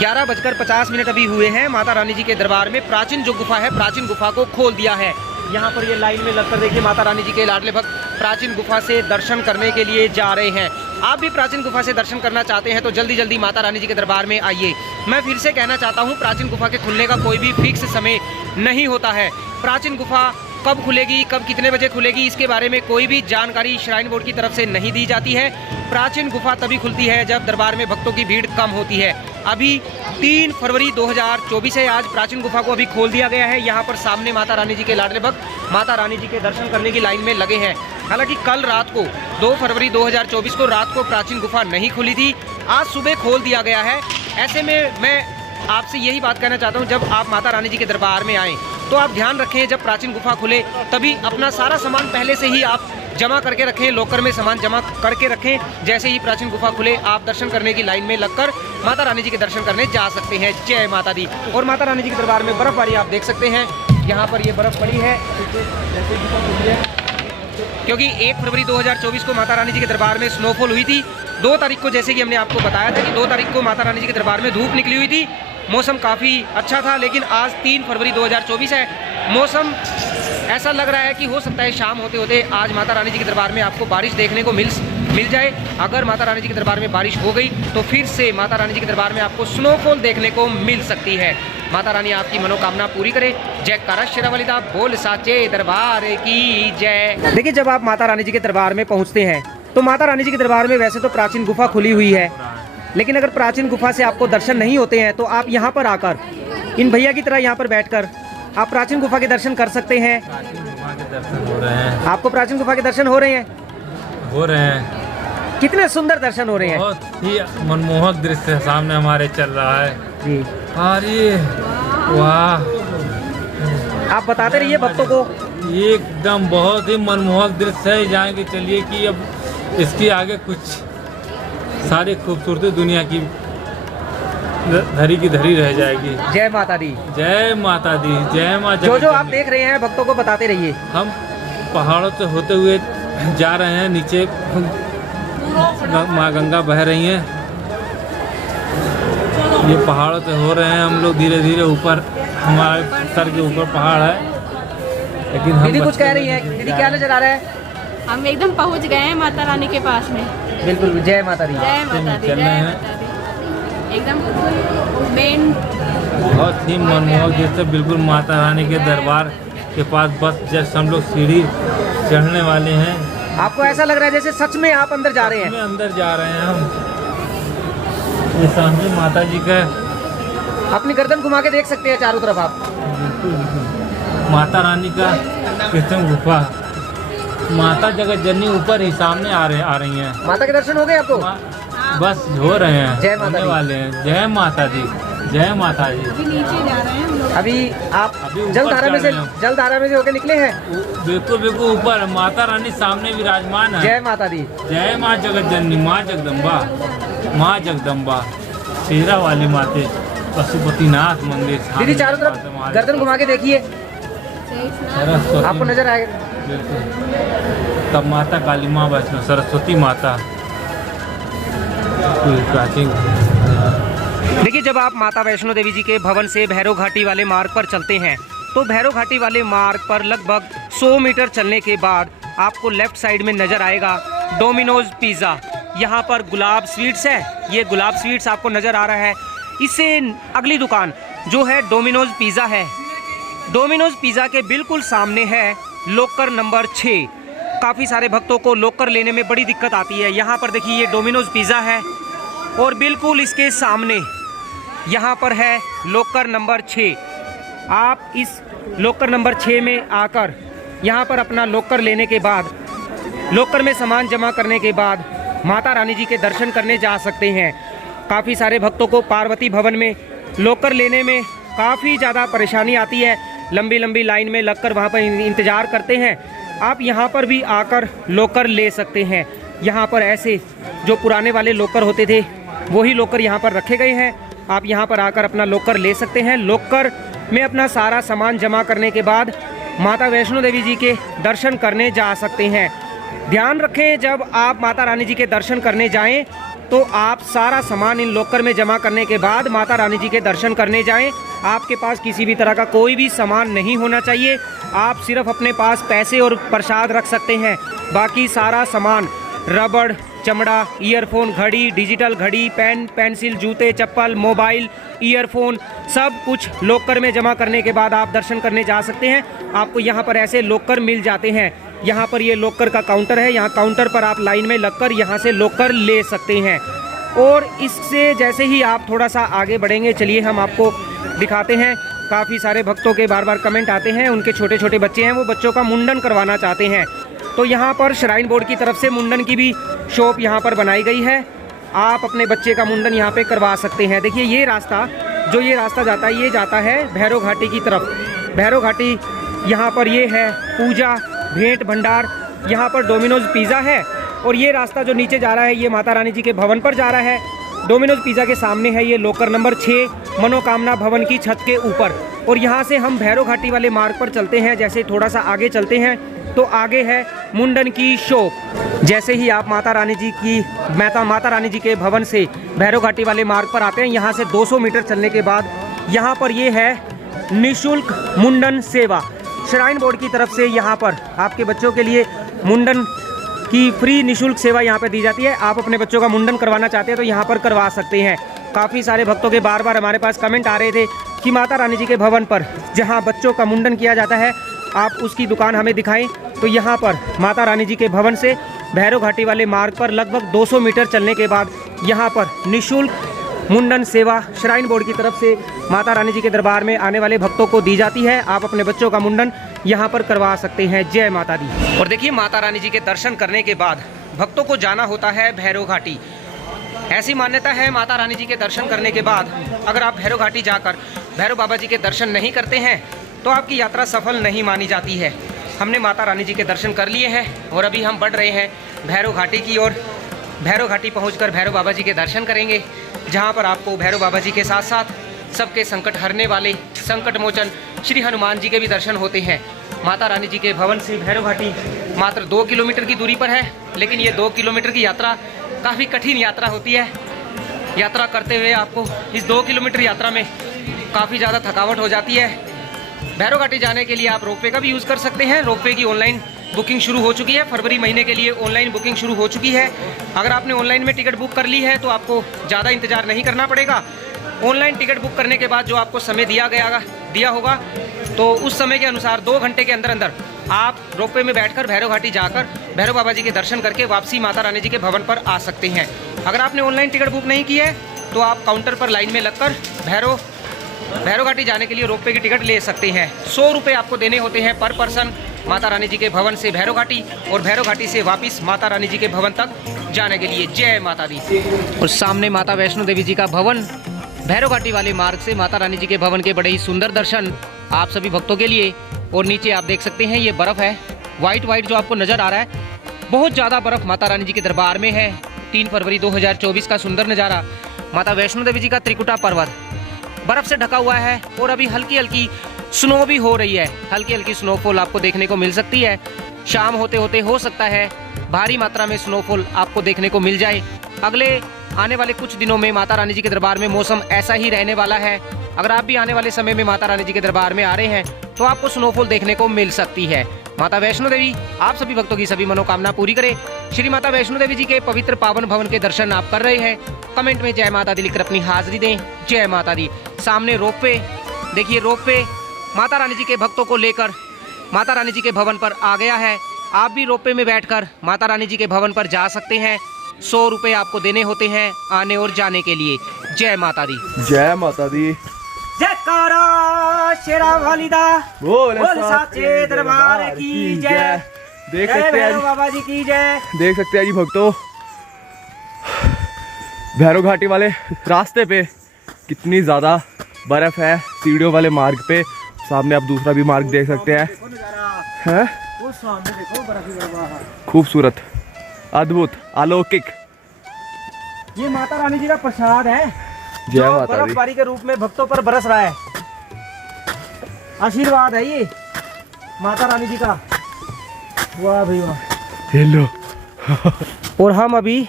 11:50 अभी हुए हैं। माता रानी जी के दरबार में प्राचीन जो गुफा है, प्राचीन गुफा को खोल दिया है। यहाँ पर ये लाइन में लगकर देखिए माता रानी जी के लाडले भक्त प्राचीन गुफा से दर्शन करने के लिए जा रहे हैं। आप भी प्राचीन गुफा से दर्शन करना चाहते हैं तो जल्दी जल्दी माता रानी जी के दरबार में आइए। मैं फिर से कहना चाहता हूँ, प्राचीन गुफा के खुलने का कोई भी फिक्स समय नहीं होता है। प्राचीन गुफा कब खुलेगी, कब कितने बजे खुलेगी, इसके बारे में कोई भी जानकारी श्राइन बोर्ड की तरफ से नहीं दी जाती है। प्राचीन गुफा तभी खुलती है जब दरबार में भक्तों की भीड़ कम होती है। अभी 3 फरवरी 2024 है। आज प्राचीन गुफा को अभी खोल दिया गया है। यहाँ पर सामने माता रानी जी के लाडले भक्त माता रानी जी के दर्शन करने की लाइन में लगे हैं। हालांकि कल रात को 2 फरवरी 2024 को रात को प्राचीन गुफा नहीं खुली थी, आज सुबह खोल दिया गया है। ऐसे में मैं आपसे यही बात कहना चाहता हूँ, जब आप माता रानी जी के दरबार में आएँ तो आप ध्यान रखें जब प्राचीन गुफा खुले तभी अपना सारा सामान पहले से ही आप जमा करके रखें, लॉकर में सामान जमा करके रखें। जैसे ही प्राचीन गुफा खुले आप दर्शन करने की लाइन में लगकर माता रानी जी के दर्शन करने जा सकते हैं। जय माता दी। और माता रानी जी के दरबार में बर्फबारी आप देख सकते हैं, यहाँ पर ये बर्फ पड़ी है क्योंकि 1 फरवरी 2024 को माता रानी जी के दरबार में स्नोफॉल हुई थी। 2 तारीख को जैसे कि हमने आपको बताया था कि 2 तारीख को माता रानी जी के दरबार में धूप निकली हुई थी, मौसम काफ़ी अच्छा था। लेकिन आज 3 फरवरी 2024 है, मौसम ऐसा लग रहा है कि हो सकता है शाम होते होते आज माता रानी जी के दरबार में आपको बारिश देखने को मिल जाए। अगर माता रानी जी के दरबार में बारिश हो गई तो फिर से माता रानी जी के दरबार में आपको स्नोफॉल देखने को मिल सकती है। माता रानी आपकी मनोकामना पूरी करे। जयकारा शेरावाली दा बोल साचे दरबार की जय। देखिए जब आप माता रानी जी के दरबार में पहुंचते हैं तो माता रानी जी के दरबार में वैसे तो प्राचीन गुफा खुली हुई है, लेकिन अगर प्राचीन गुफा से आपको दर्शन नहीं होते हैं तो आप यहाँ पर आकर इन भैया की तरह यहाँ पर बैठकर आप प्राचीन गुफा के दर्शन कर सकते हैं। दर्शन हो रहे हैं, आपको प्राचीन गुफा के दर्शन हो रहे हैं? हो रहे हैं। कितने सुंदर दर्शन हो रहे हैं, बहुत ही मनमोहक दृश्य सामने हमारे चल रहा है जी। अरे वाह, आप बताते रहिए भक्तों को। एकदम बहुत ही मनमोहक दृश्य है। जाएंगे चलिए कि अब इसके आगे कुछ सारी खूबसूरती दुनिया की धरी की धरी रह जाएगी। जय माता दी। जय माता दी। जय माँ। जो आप देख रहे हैं भक्तों को बताते रहिए। हम पहाड़ों से होते हुए जा रहे हैं, नीचे माँ गंगा बह रही हैं, ये पहाड़ों से हो रहे हैं हम लोग धीरे धीरे ऊपर, हमारे सर के ऊपर पहाड़ है। लेकिन हम दीदी कुछ कह रही हैं, दीदी क्या नजर आ रहा है? हम एकदम पहुंच गए हैं माता रानी के पास में। बिल्कुल। जय माता दी। जय माता दी। चल रहे जय हैं। माता दी। एकदम मेन बहुत ही मनमोहक दृश्य, बिल्कुल माता रानी के दरबार के पास बस जस्ट हम लोग सीढ़ी चढ़ने वाले हैं। आपको ऐसा लग रहा है जैसे सच में आप अंदर जा रहे हैं? अंदर जा रहे हैं हम। ये सामने माता जी का, अपनी गर्दन घुमा के देख सकते हैं चारों तरफ आप। माता रानी का कृष्ण गुफा, माता जगत जननी ऊपर ही सामने आ रही हैं। माता के दर्शन हो गए आपको? बस हो रहे हैं, जय माता होने दी। वाले हैं। जय माता दी। जय माता जी। अभी नीचे जा रहे हैं हम लोग। अभी आप अभी ऊपर जलधारा में चढ़ से रहे हैं। जलधारा में से होके निकले हैं? बिल्कुल बिल्कुल ऊपर माता रानी सामने विराजमान है। जय माता दी। जय माँ जगत जननी, माँ जगदम्बा, माँ जगदम्बा, शेरा वाली माते, पशुपतिनाथ मंदिर। दीदी चारों तरफ गर्दन घुमा के देखिए, सरस्वती आपको नजर आएगा। बिल्कुल। तब माता काली माँ वैष्णो, सरस्वती माता, प्राचीन। देखिए जब आप माता वैष्णो देवी जी के भवन से भैरव घाटी वाले मार्ग पर चलते हैं तो भैरव घाटी वाले मार्ग पर लगभग 100 मीटर चलने के बाद आपको लेफ्ट साइड में नज़र आएगा डोमिनोज पिज़्ज़ा। यहाँ पर गुलाब स्वीट्स है, ये गुलाब स्वीट्स आपको नज़र आ रहा है। इससे अगली दुकान जो है डोमिनोज पिज़्ज़ा है। डोमिनोज पिज़्ज़ा के बिल्कुल सामने है लॉकर नंबर 6। काफ़ी सारे भक्तों को लॉकर लेने में बड़ी दिक्कत आती है। यहाँ पर देखिए ये डोमिनोज पिज़्ज़ा है और बिल्कुल इसके सामने यहाँ पर है लॉकर नंबर 6। आप इस लॉकर नंबर 6 में आकर यहाँ पर अपना लॉकर लेने के बाद, लॉकर में सामान जमा करने के बाद माता रानी जी के दर्शन करने जा सकते हैं। काफ़ी सारे भक्तों को पार्वती भवन में लॉकर लेने में काफ़ी ज़्यादा परेशानी आती है, लंबी लंबी लाइन में लगकर वहाँ पर इंतज़ार करते हैं। आप यहाँ पर भी आकर लॉकर ले सकते हैं। यहाँ पर ऐसे जो पुराने वाले लॉकर होते थे वही लॉकर यहाँ पर रखे गए हैं। आप यहाँ पर आकर अपना लॉकर ले सकते हैं। लॉकर में अपना सारा सामान जमा करने के बाद माता वैष्णो देवी जी के दर्शन करने जा सकते हैं। ध्यान रखें जब आप माता रानी जी के दर्शन करने जाएं तो आप सारा सामान इन लॉकर में जमा करने के बाद माता रानी जी के दर्शन करने जाएं। आपके पास किसी भी तरह का कोई भी सामान नहीं होना चाहिए। आप सिर्फ अपने पास पैसे और प्रसाद रख सकते हैं। बाकी सारा सामान रबड़, चमड़ा, ईयरफोन, घड़ी, डिजिटल घड़ी, पेन, पेंसिल, जूते, चप्पल, मोबाइल, ईयरफोन, सब कुछ लॉकर में जमा करने के बाद आप दर्शन करने जा सकते हैं। आपको यहाँ पर ऐसे लॉकर मिल जाते हैं। यहाँ पर ये लॉकर का काउंटर है, यहाँ काउंटर पर आप लाइन में लगकर यहाँ से लॉकर ले सकते हैं। और इससे जैसे ही आप थोड़ा सा आगे बढ़ेंगे, चलिए हम आपको दिखाते हैं। काफ़ी सारे भक्तों के बार बार कमेंट आते हैं, उनके छोटे छोटे बच्चे हैं, वो बच्चों का मुंडन करवाना चाहते हैं। तो यहाँ पर श्राइन बोर्ड की तरफ से मुंडन की भी शॉप यहाँ पर बनाई गई है। आप अपने बच्चे का मुंडन यहाँ पे करवा सकते हैं। देखिए ये रास्ता जाता है, ये जाता है भैरव घाटी की तरफ। भैरव घाटी यहाँ पर ये है पूजा भेंट भंडार, यहाँ पर डोमिनोज पिज़्ज़ा है और ये रास्ता जो नीचे जा रहा है ये माता रानी जी के भवन पर जा रहा है। डोमिनोज पिज़्ज़ा के सामने है ये लोकर नंबर 6 मनोकामना भवन की छत के ऊपर। और यहाँ से हम भैरव घाटी वाले मार्ग पर चलते हैं। जैसे थोड़ा सा आगे चलते हैं तो आगे है मुंडन की शॉप। जैसे ही आप माता रानी जी के भवन से भैरव घाटी वाले मार्ग पर आते हैं, यहाँ से 200 मीटर चलने के बाद यहाँ पर ये है निःशुल्क मुंडन सेवा। श्राइन बोर्ड की तरफ से यहाँ पर आपके बच्चों के लिए मुंडन की फ्री निःशुल्क सेवा यहाँ पे दी जाती है। आप अपने बच्चों का मुंडन करवाना चाहते हैं तो यहाँ पर करवा सकते हैं। काफ़ी सारे भक्तों के बार बार हमारे पास कमेंट आ रहे थे कि माता रानी जी के भवन पर जहाँ बच्चों का मुंडन किया जाता है आप उसकी दुकान हमें दिखाएं। तो यहाँ पर माता रानी जी के भवन से भैरव घाटी वाले मार्ग पर लगभग 200 मीटर चलने के बाद यहाँ पर निःशुल्क मुंडन सेवा श्राइन बोर्ड की तरफ से माता रानी जी के दरबार में आने वाले भक्तों को दी जाती है। आप अपने बच्चों का मुंडन यहाँ पर करवा सकते हैं। जय माता दी। और देखिए माता रानी जी के दर्शन करने के बाद भक्तों को जाना होता है भैरव घाटी। ऐसी मान्यता है माता रानी जी के दर्शन करने के बाद अगर आप भैरव घाटी जाकर भैरव बाबा जी के दर्शन नहीं करते हैं तो आपकी यात्रा सफल नहीं मानी जाती है। हमने माता रानी जी के दर्शन कर लिए हैं और अभी हम बढ़ रहे हैं भैरव घाटी की ओर। भैरव घाटी पहुंचकर भैरव बाबा जी के दर्शन करेंगे, जहां पर आपको भैरव बाबा जी के साथ साथ सबके संकट हरने वाले संकट मोचन श्री हनुमान जी के भी दर्शन होते हैं। माता रानी जी के भवन से भैरव घाटी मात्र 2 किलोमीटर की दूरी पर है, लेकिन ये 2 किलोमीटर की यात्रा काफ़ी कठिन यात्रा होती है। यात्रा करते हुए आपको इस 2 किलोमीटर यात्रा में काफ़ी ज़्यादा थकावट हो जाती है। भैरव घाटी जाने के लिए आप रोपवे का भी यूज़ कर सकते हैं। रोपवे की ऑनलाइन बुकिंग शुरू हो चुकी है। फरवरी महीने के लिए ऑनलाइन बुकिंग शुरू हो चुकी है। अगर आपने ऑनलाइन में टिकट बुक कर ली है तो आपको ज़्यादा इंतज़ार नहीं करना पड़ेगा। ऑनलाइन टिकट बुक करने के बाद जो आपको समय दिया होगा तो उस समय के अनुसार 2 घंटे के अंदर अंदर आप रोपवे में बैठकर भैरव घाटी जाकर भैरव बाबा जी के दर्शन करके वापसी माता रानी जी के भवन पर आ सकते हैं। अगर आपने ऑनलाइन टिकट बुक नहीं की है तो आप काउंटर पर लाइन में लगकर भैरव घाटी जाने के लिए रोपवे की टिकट ले सकते हैं। 100 रुपये आपको देने होते हैं पर पर्सन माता रानी जी के भवन से भैरव घाटी और भैरव घाटी से वापस माता रानी जी के भवन तक जाने के लिए। जय माता दी। और सामने माता वैष्णो देवी जी का भवन, भैरव घाटी वाले मार्ग से माता रानी जी के भवन के बड़े ही सुंदर दर्शन आप सभी भक्तों के लिए। और नीचे आप देख सकते हैं ये बर्फ़ है, वाइट जो आपको नज़र आ रहा है, बहुत ज़्यादा बर्फ़ माता रानी जी के दरबार में है। 3 फरवरी 2024 का सुंदर नज़ारा। माता वैष्णो देवी जी का त्रिकुटा पर्वत बर्फ़ से ढका हुआ है और अभी हल्की हल्की स्नो भी हो रही है। हल्की हल्की स्नोफॉल आपको देखने को मिल सकती है। शाम होते होते हो सकता है भारी मात्रा में स्नोफॉल आपको देखने को मिल जाए। अगले आने वाले कुछ दिनों में माता रानी जी के दरबार में मौसम ऐसा ही रहने वाला है। अगर आप भी आने वाले समय में माता रानी जी के दरबार में आ रहे हैं तो आपको स्नोफॉल देखने को मिल सकती है। माता वैष्णो देवी आप सभी भक्तों की सभी मनोकामना पूरी करे। श्री माता वैष्णो देवी जी के पवित्र पावन भवन के दर्शन आप कर रहे हैं, कमेंट में जय माता दी लिखकर अपनी हाजिरी दें। जय माता दी। सामने रोपवे, देखिए रोपवे माता रानी जी के भक्तों को लेकर माता रानी जी के भवन पर आ गया है। आप भी रोपवे में बैठकर माता रानी जी के भवन पर जा सकते हैं। 100 रुपये आपको देने होते हैं आने और जाने के लिए। जय माता दी। जय माता दी। जयकारा शेरा वालिदा बोल साचे दरबार की जय। देख सकते हैं भैरव बाबा जी की जय। देख सकते हैं जी भक्तों, भैरव घाटी वाले रास्ते पे कितनी ज़्यादा बर्फ़ है। सीढ़ियों वाले मार्ग पे सामने आप दूसरा भी मार्ग देख सकते हैं। खूबसूरत, अद्भुत, अलौकिक। ये माता रानी जी का प्रसाद है जय जो माता दी। बर्फबारी के रूप में भक्तों पर बरस रहा है। आशीर्वाद है ये माता रानी जी का। वाह भाई वाह। हेलो। और हम अभी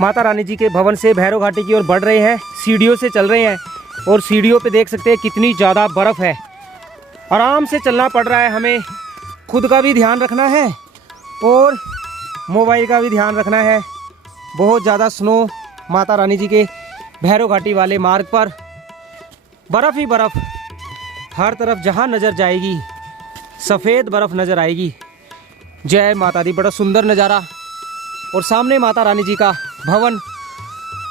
माता रानी जी के भवन से भैरव घाटी की ओर बढ़ रहे हैं। सीढ़ियों से चल रहे हैं और सीढ़ियों पे देख सकते हैं कितनी ज़्यादा बर्फ़ है। आराम से चलना पड़ रहा है, हमें खुद का भी ध्यान रखना है और मोबाइल का भी ध्यान रखना है। बहुत ज़्यादा स्नो माता रानी जी के भैरव घाटी वाले मार्ग पर, बर्फ़ ही बर्फ़ हर तरफ, जहाँ नज़र जाएगी सफ़ेद बर्फ़ नज़र आएगी। जय माता दी। बड़ा सुंदर नज़ारा और सामने माता रानी जी का भवन।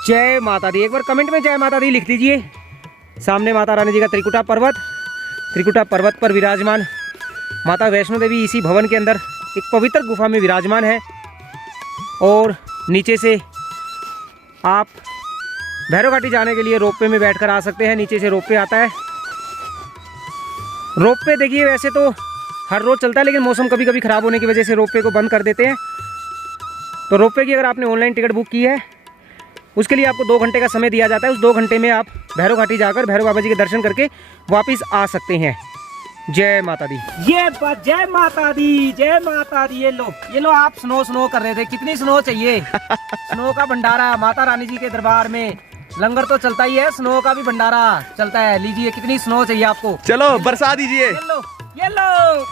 जय माता दी। एक बार कमेंट में जय माता दी लिख दीजिए। सामने माता रानी जी का त्रिकुटा पर्वत पर विराजमान माता वैष्णो देवी इसी भवन के अंदर एक पवित्र गुफा में विराजमान है। और नीचे से आप भैरव घाटी जाने के लिए रोपवे में बैठकर आ सकते हैं। नीचे से रोपवे आता है रोप पे देखिए वैसे तो हर रोज़ चलता है, लेकिन मौसम कभी कभी ख़राब होने की वजह से रोप पे को बंद कर देते हैं। तो रोप पे की अगर आपने ऑनलाइन टिकट बुक की है, उसके लिए आपको 2 घंटे का समय दिया जाता है। उस 2 घंटे में आप भैरव घाटी जाकर भैरव बाबा जी के दर्शन करके वापस आ सकते हैं। जय माता दी। जय माता दी, जय माता दी। ये लो आप स्नो कर रहे थे, कितनी स्नो चाहिए? स्नो का भंडारा माता रानी जी के दरबार में, लंगर तो चलता ही है, स्नो का भी भंडारा चलता है। लीजिए, कितनी स्नो चाहिए आपको? चलो बरसा दीजिए। ये लो।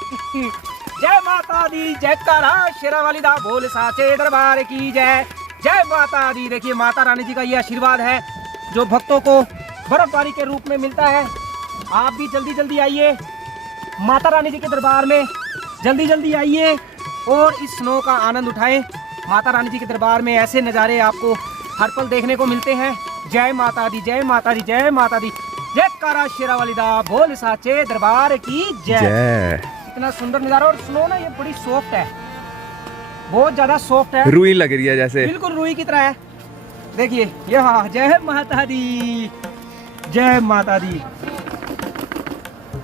जय माता दी, जयकारा शेरा वाली दा बोल साचे दरबार की जय। जय माता दी। देखिए माता रानी जी का ये आशीर्वाद है जो भक्तों को बर्फबारी के रूप में मिलता है। आप भी जल्दी जल्दी आइए माता रानी जी के दरबार में, जल्दी जल्दी आइए और इस स्नो का आनंद उठाएं। माता रानी जी के दरबार में ऐसे नज़ारे आपको हर पल देखने को मिलते हैं। जय माता दी, जय माता दी, जय माता दी। जयकारा शेरा वाली दा बोल साचे दरबार की जय। इतना सुंदर नज़ारा, और स्नो ना ये बड़ी सॉफ्ट है, बहुत ज्यादा सॉफ्ट है, रुई लग रही है जैसे, बिल्कुल रुई की तरह है। देखिए ये, हाँ, जय माता दी, जय माता दी,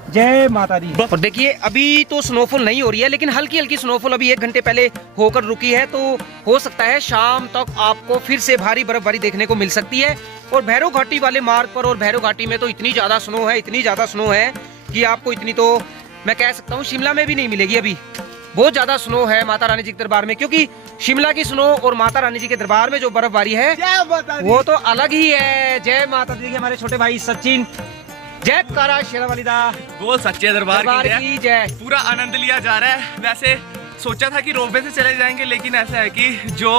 जय माता दी। और देखिए अभी तो स्नोफॉल नहीं हो रही है, लेकिन हल्की हल्की स्नोफॉल अभी 1 घंटे पहले होकर रुकी है। तो हो सकता है शाम तक आपको फिर से भारी बर्फबारी देखने को मिल सकती है। और भैरव घाटी वाले मार्ग पर और भैरव घाटी में तो इतनी ज्यादा स्नो है, इतनी ज्यादा स्नो है कि आपको इतनी तो मैं कह सकता हूँ शिमला में भी नहीं मिलेगी। अभी बहुत ज्यादा स्नो है माता रानी जी के दरबार में, क्योंकि शिमला की स्नो और माता रानी जी के दरबार में जो बर्फबारी है वो तो अलग ही है। जय माता दी। हमारे छोटे भाई सचिन, जय कारा शेरा वाली दा बोल सच्चे दरबार की जय। पूरा आनंद लिया जा रहा है। वैसे सोचा था कि रोपवे से चले जाएंगे, लेकिन ऐसा है कि जो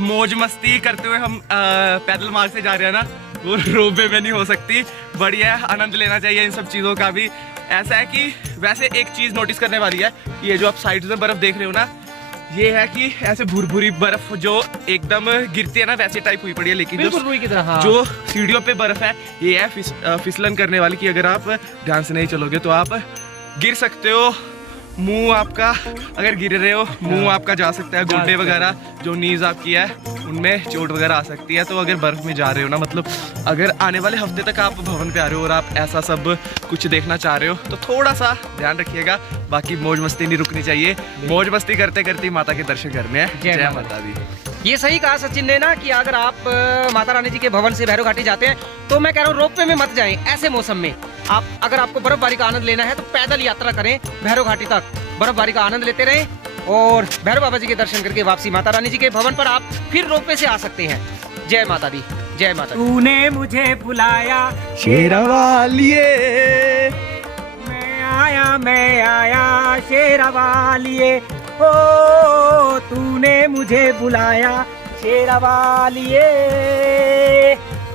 मौज मस्ती करते हुए हम पैदल मार्ग से जा रहे हैं ना, वो रोपवे में नहीं हो सकती। बढ़िया है, आनंद लेना चाहिए इन सब चीज़ों का भी। ऐसा है कि वैसे एक चीज़ नोटिस करने वाली है, ये जो आप साइड से बर्फ़ देख रहे हो ना, ये है कि ऐसे भूरी बर्फ जो एकदम गिरती है ना, वैसे टाइप हुई पड़ी है। लेकिन जो रुई की तरह, हाँ। जो सीढ़ियों पे बर्फ है, ये है फिसलन करने वाली, कि अगर आप ध्यान से नहीं चलोगे तो आप गिर सकते हो। मुंह आपका, अगर गिर रहे हो, मुंह आपका जा सकता है, गोड्डे वगैरह जो नीज आपकी है उनमें चोट वगैरह आ सकती है। तो अगर बर्फ में जा रहे हो ना, मतलब अगर आने वाले हफ्ते तक आप भवन पे आ रहे हो और आप ऐसा सब कुछ देखना चाह रहे हो, तो थोड़ा सा ध्यान रखिएगा। बाकी मौज मस्ती नहीं रुकनी चाहिए, मौज मस्ती करते करते माता के दर्शन करने हैं। जय माता दी। ये सही कहा सचिन ने ना कि अगर आप माता रानी जी के भवन से भैरव घाटी जाते हैं तो मैं कह रहा हूँ रोपवे में मत जाएं। ऐसे मौसम में आप, अगर आपको बर्फबारी का आनंद लेना है तो पैदल यात्रा करें भैरव घाटी तक, बर्फबारी का आनंद लेते रहें और भैरव बाबा जी के दर्शन करके वापसी माता रानी जी के भवन पर आप फिर रोपवे से आ सकते हैं। जय माता दी, जय माता दी। तूने मुझे बुलाया शेरा वालिए, मैं आया शेरा वालिए, ओ तूने मुझे बुलाया शेरा वालिए।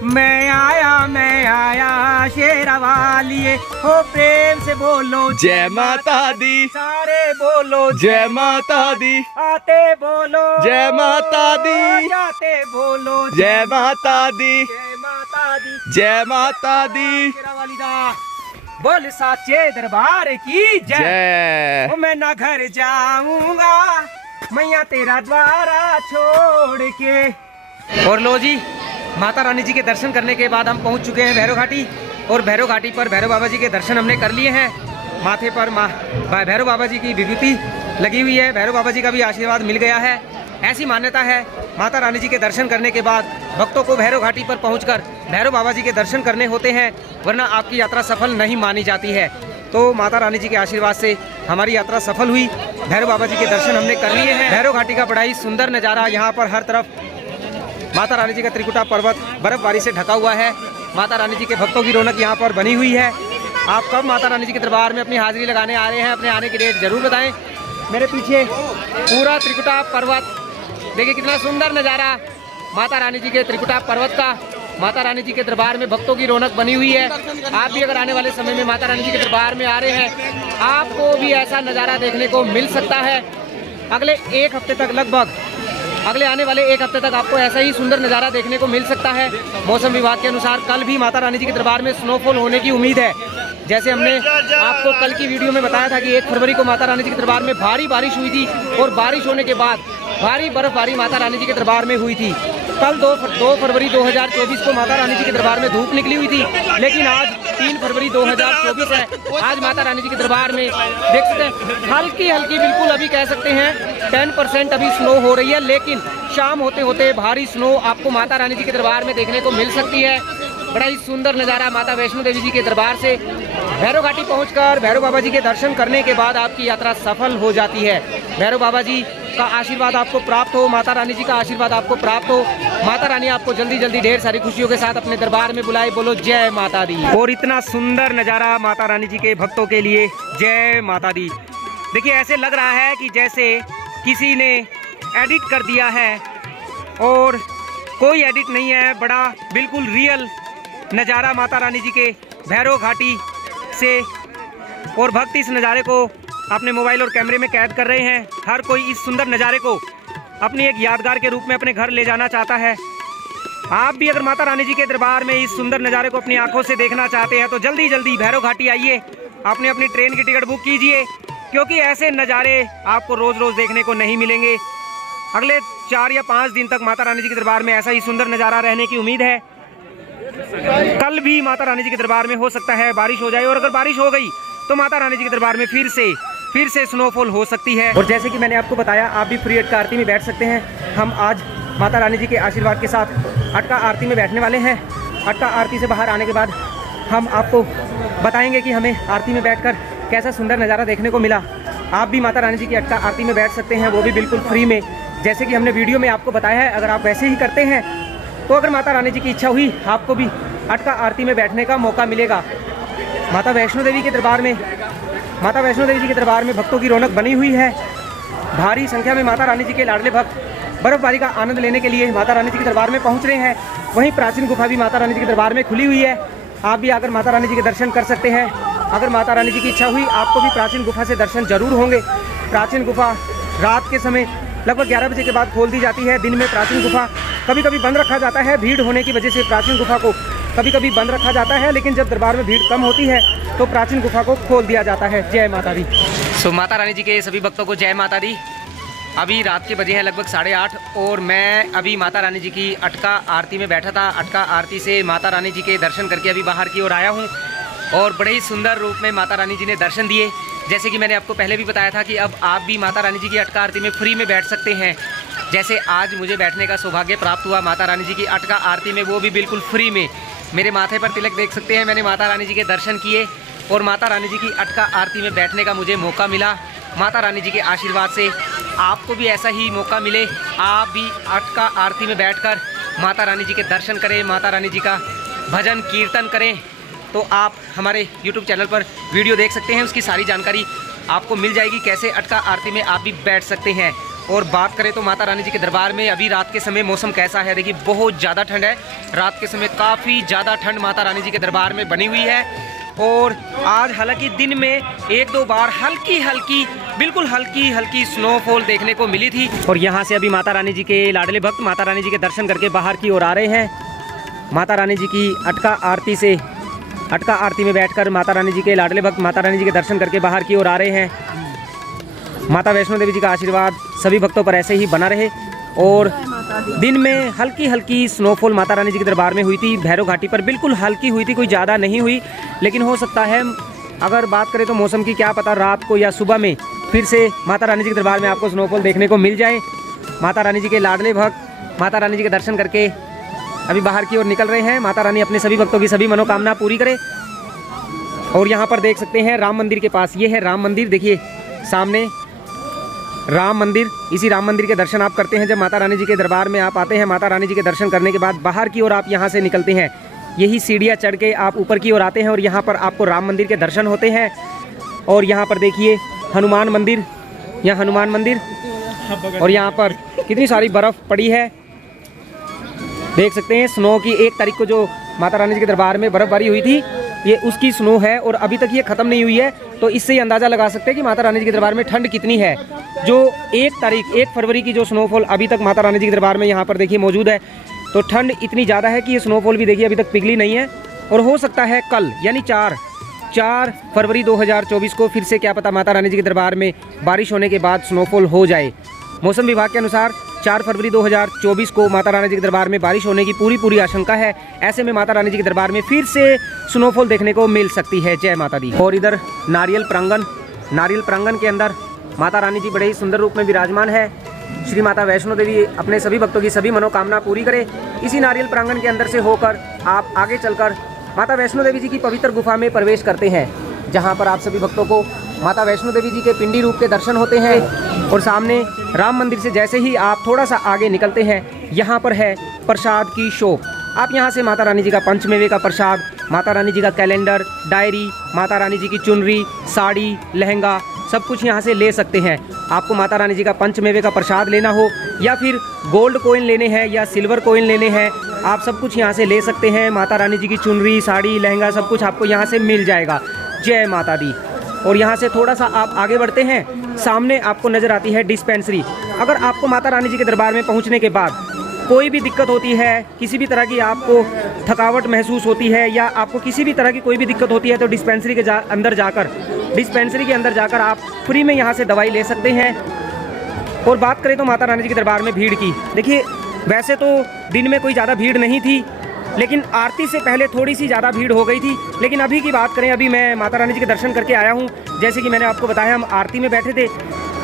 मैं आया शेरा वालिए, हो प्रेम से बोलो जय माता दी, सारे बोलो जय माता दी, आते बोलो जय माता दी, जाते बोलो जय माता दी, जय माता दी, जय माता दी। शेरा वाली दा बोल साचे दरबार की जय। ओ मैं ना घर जाऊंगा मैया तेरा द्वारा छोड़ के। और लो जी, माता रानी जी के दर्शन करने के बाद हम पहुंच चुके हैं भैरव घाटी, और भैरव घाटी पर भैरव बाबा जी के दर्शन हमने कर लिए हैं। माथे पर भैरव बाबा जी की विभूति लगी हुई है, भैरव बाबा जी का भी आशीर्वाद मिल गया है। ऐसी मान्यता है, माता रानी जी के दर्शन करने के बाद भक्तों को भैरव घाटी पर पहुंचकर भैरव बाबा जी के दर्शन करने होते हैं, वरना आपकी यात्रा सफल नहीं मानी जाती है। तो माता रानी जी के आशीर्वाद से हमारी यात्रा सफल हुई, भैरव बाबा जी के दर्शन हमने कर लिए हैं। भैरव घाटी का बड़ा ही सुंदर नज़ारा, यहाँ पर हर तरफ माता रानी जी का त्रिकुटा पर्वत बर्फबारी से ढका हुआ है। माता रानी जी के भक्तों की रौनक यहाँ पर बनी हुई है। आप कब माता रानी जी के दरबार में अपनी हाजिरी लगाने आ रहे हैं, अपने आने की डेट जरूर बताएं। मेरे पीछे पूरा त्रिकुटा पर्वत, देखिए कितना सुंदर नज़ारा माता रानी जी के त्रिकुटा पर्वत का। माता रानी जी के दरबार में भक्तों की रौनक बनी हुई है। आप भी अगर आने वाले समय में माता रानी जी के दरबार में आ रहे हैं, आपको भी ऐसा नज़ारा देखने को मिल सकता है। अगले एक हफ्ते तक, लगभग अगले आने वाले एक हफ्ते तक आपको ऐसा ही सुंदर नज़ारा देखने को मिल सकता है। मौसम विभाग के अनुसार कल भी माता रानी जी के दरबार में स्नोफॉल होने की उम्मीद है। जैसे हमने आपको कल की वीडियो में बताया था कि 1 फरवरी को माता रानी जी के दरबार में भारी बारिश हुई थी, और बारिश होने के बाद भारी बर्फबारी माता रानी जी के दरबार में हुई थी। कल 2 फरवरी 2024 को माता रानी जी के दरबार में धूप निकली हुई थी, लेकिन आज 3 फरवरी 2024 है। आज माता रानी जी के दरबार में देख सकते हैं हल्की हल्की, बिल्कुल अभी कह सकते हैं 10% अभी स्नो हो रही है, लेकिन शाम होते होते भारी स्नो आपको माता रानी जी के दरबार में देखने को मिल सकती है। बड़ा ही सुंदर नज़ारा माता वैष्णो देवी जी के दरबार से। भैरव घाटी पहुंचकर भैरव बाबा जी के दर्शन करने के बाद आपकी यात्रा सफल हो जाती है। भैरव बाबा जी का आशीर्वाद आपको प्राप्त हो, माता रानी जी का आशीर्वाद आपको प्राप्त हो। माता रानी आपको जल्दी जल्दी ढेर सारी खुशियों के साथ अपने दरबार में बुलाए। बोलो जय माता दी। और इतना सुंदर नज़ारा माता रानी जी के भक्तों के लिए, जय माता दी। देखिए ऐसे लग रहा है कि जैसे किसी ने एडिट कर दिया है, और कोई एडिट नहीं है, बड़ा बिल्कुल रियल नज़ारा माता रानी जी के भैरव घाटी से। और भक्त इस नज़ारे को अपने मोबाइल और कैमरे में कैद कर रहे हैं। हर कोई इस सुंदर नज़ारे को अपनी एक यादगार के रूप में अपने घर ले जाना चाहता है। आप भी अगर माता रानी जी के दरबार में इस सुंदर नज़ारे को अपनी आंखों से देखना चाहते हैं तो जल्दी जल्दी भैरव घाटी आइए, अपनी अपनी ट्रेन की टिकट बुक कीजिए, क्योंकि ऐसे नज़ारे आपको रोज़ रोज़ देखने को नहीं मिलेंगे। अगले 4 या 5 दिन तक माता रानी जी के दरबार में ऐसा ही सुंदर नज़ारा रहने की उम्मीद है। कल भी माता रानी जी के दरबार में हो सकता है बारिश हो जाए, और अगर बारिश हो गई तो माता रानी जी के दरबार में फिर से स्नोफॉल हो सकती है। और जैसे कि मैंने आपको बताया, आप भी फ्री अटका आरती में बैठ सकते हैं। हम आज माता रानी जी के आशीर्वाद के साथ अटका आरती में बैठने वाले हैं। अटका आरती से बाहर आने के बाद हम आपको बताएंगे कि हमें आरती में बैठकर कैसा सुंदर नज़ारा देखने को मिला। आप भी माता रानी जी की अटका आरती में बैठ सकते हैं, वो भी बिल्कुल फ्री में, जैसे कि हमने वीडियो में आपको बताया है। अगर आप वैसे ही करते हैं तो अगर माता रानी जी की इच्छा हुई आपको भी अटका आरती में बैठने का मौका मिलेगा। माता वैष्णो देवी के दरबार में, माता वैष्णो देवी जी के दरबार में भक्तों की रौनक बनी हुई है। भारी संख्या में माता रानी जी के लाडले भक्त बर्फबारी का आनंद लेने के लिए माता रानी जी के दरबार में पहुंच रहे हैं। वहीं प्राचीन गुफा भी माता रानी जी के दरबार में खुली हुई है। आप भी आकर माता रानी जी के दर्शन कर सकते हैं। अगर माता रानी जी की इच्छा हुई आपको भी प्राचीन गुफा से दर्शन जरूर होंगे। प्राचीन गुफा रात के समय लगभग 11 बजे के बाद खोल दी जाती है। दिन में प्राचीन गुफा कभी कभी बंद रखा जाता है, भीड़ होने की वजह से प्राचीन गुफा को कभी कभी बंद रखा जाता है, लेकिन जब दरबार में भीड़ कम होती है तो प्राचीन गुफा को खोल दिया जाता है। जय माता दी। सो माता रानी जी के सभी भक्तों को जय माता दी। अभी रात के बजे हैं लगभग 8:30, और मैं अभी माता रानी जी की अटका आरती में बैठा था। अटका आरती से माता रानी जी के दर्शन करके अभी बाहर की ओर आया हूँ, और बड़े ही सुंदर रूप में माता रानी जी ने दर्शन दिए। जैसे कि मैंने आपको पहले भी बताया था कि अब आप भी माता रानी जी की अटका आरती में फ्री में बैठ सकते हैं। जैसे आज मुझे बैठने का सौभाग्य प्राप्त हुआ माता रानी जी की अटका आरती में, वो भी बिल्कुल फ्री में। मेरे माथे पर तिलक देख सकते हैं। मैंने माता रानी जी के दर्शन किए और माता रानी जी की अटका आरती में बैठने का मुझे मौका मिला। माता रानी जी के आशीर्वाद से आपको भी ऐसा ही मौका मिले, आप भी अटका आरती में बैठकर माता रानी जी के दर्शन करें, माता रानी जी का भजन कीर्तन करें। तो आप हमारे YouTube चैनल पर वीडियो देख सकते हैं, उसकी सारी जानकारी आपको मिल जाएगी कैसे अटका आरती में आप भी बैठ सकते हैं। और बात करें तो माता रानी जी के दरबार में अभी रात के समय मौसम कैसा है, देखिए बहुत ज़्यादा ठंड है। रात के समय काफ़ी ज़्यादा ठंड माता रानी जी के दरबार में बनी हुई है। और आज हालांकि दिन में 1-2 बार हल्की हल्की, बिल्कुल हल्की हल्की स्नोफॉल देखने को मिली थी। और यहाँ से अभी माता रानी जी के लाडले भक्त माता रानी जी के दर्शन करके बाहर की ओर आ रहे हैं। माता रानी जी की अटका आरती से, अटका आरती में बैठकर माता रानी जी के लाडले भक्त माता रानी जी के दर्शन करके बाहर की ओर आ रहे हैं। माता वैष्णो देवी जी का आशीर्वाद सभी भक्तों पर ऐसे ही बना रहे। और दिन में हल्की हल्की स्नोफॉल माता रानी जी के दरबार में हुई थी, भैरव घाटी पर बिल्कुल हल्की हुई थी, कोई ज़्यादा नहीं हुई। लेकिन हो सकता है, अगर बात करें तो मौसम की, क्या पता रात को या सुबह में फिर से माता रानी जी के दरबार में आपको स्नोफॉल देखने को मिल जाए। माता रानी जी के लाडले भक्त माता रानी जी के दर्शन करके अभी बाहर की ओर निकल रहे हैं। माता रानी अपने सभी भक्तों की सभी मनोकामना पूरी करे। और यहाँ पर देख सकते हैं राम मंदिर के पास, ये है राम मंदिर, देखिए सामने राम मंदिर। इसी राम मंदिर के दर्शन आप करते हैं जब माता रानी जी के दरबार में आप आते हैं। माता रानी जी के दर्शन करने के बाद बाहर की ओर आप यहाँ से निकलते हैं, यही सीढ़ियाँ चढ़ के आप ऊपर की ओर आते हैं और यहाँ पर आपको राम मंदिर के दर्शन होते हैं। और यहाँ पर देखिए हनुमान मंदिर, यहाँ हनुमान मंदिर, और यहाँ पर कितनी सारी बर्फ़ पड़ी है, देख सकते हैं। स्नो की 1 तारीख को जो माता रानी जी के दरबार में बर्फबारी हुई थी, ये उसकी स्नो है और अभी तक ये ख़त्म नहीं हुई है। तो इससे ही अंदाज़ा लगा सकते हैं कि माता रानी जी के दरबार में ठंड कितनी है। जो 1 फरवरी की जो स्नोफॉल अभी तक माता रानी जी के दरबार में यहाँ पर देखिए मौजूद है, तो ठंड इतनी ज़्यादा है कि ये स्नोफॉल भी देखिए अभी तक पिघली नहीं है। और हो सकता है कल यानी 4 फरवरी 2024 को फिर से क्या पता माता रानी जी के दरबार में बारिश होने के बाद स्नोफॉल हो जाए। मौसम विभाग के अनुसार 4 फरवरी 2024 को माता रानी जी के दरबार में बारिश होने की पूरी आशंका है। ऐसे में माता रानी जी के दरबार में फिर से स्नोफॉल देखने को मिल सकती है। जय माता दी। और इधर नारियल प्रांगण के अंदर माता रानी जी बड़े ही सुंदर रूप में विराजमान है। श्री माता वैष्णो देवी अपने सभी भक्तों की सभी मनोकामना पूरी करे। इसी नारियल प्रांगण के अंदर से होकर आप आगे चलकर माता वैष्णो देवी जी की पवित्र गुफा में प्रवेश करते हैं, जहां पर आप सभी भक्तों को माता वैष्णो देवी जी के पिंडी रूप के दर्शन होते हैं। और सामने राम मंदिर से जैसे ही आप थोड़ा सा आगे निकलते हैं, यहाँ पर है प्रसाद की शॉप। आप यहाँ से माता रानी जी का पंचमेवे का प्रसाद, माता रानी जी का कैलेंडर, डायरी, माता रानी जी की चुनरी, साड़ी, लहंगा सब कुछ यहाँ से ले सकते हैं। आपको माता रानी जी का पंचमेवे का प्रसाद लेना हो या फिर गोल्ड कॉइन लेने हैं या सिल्वर कॉइन लेने हैं, आप सब कुछ यहाँ से ले सकते हैं। माता रानी जी की चुनरी, साड़ी, लहंगा सब कुछ आपको यहाँ से मिल जाएगा। जय माता दी। और यहाँ से थोड़ा सा आप आगे बढ़ते हैं, सामने आपको नज़र आती है डिस्पेंसरी। अगर आपको माता रानी जी के दरबार में पहुँचने के बाद कोई भी दिक्कत होती है, किसी भी तरह की आपको थकावट महसूस होती है या आपको किसी भी तरह की कोई भी दिक्कत होती है, तो डिस्पेंसरी के अंदर जाकर आप फ्री में यहाँ से दवाई ले सकते हैं। और बात करें तो माता रानी जी के दरबार में भीड़ की, देखिए वैसे तो दिन में कोई ज़्यादा भीड़ नहीं थी, लेकिन आरती से पहले थोड़ी सी ज़्यादा भीड़ हो गई थी। लेकिन अभी की बात करें, अभी मैं माता रानी जी के दर्शन करके आया हूँ। जैसे कि मैंने आपको बताया, हम आरती में बैठे थे,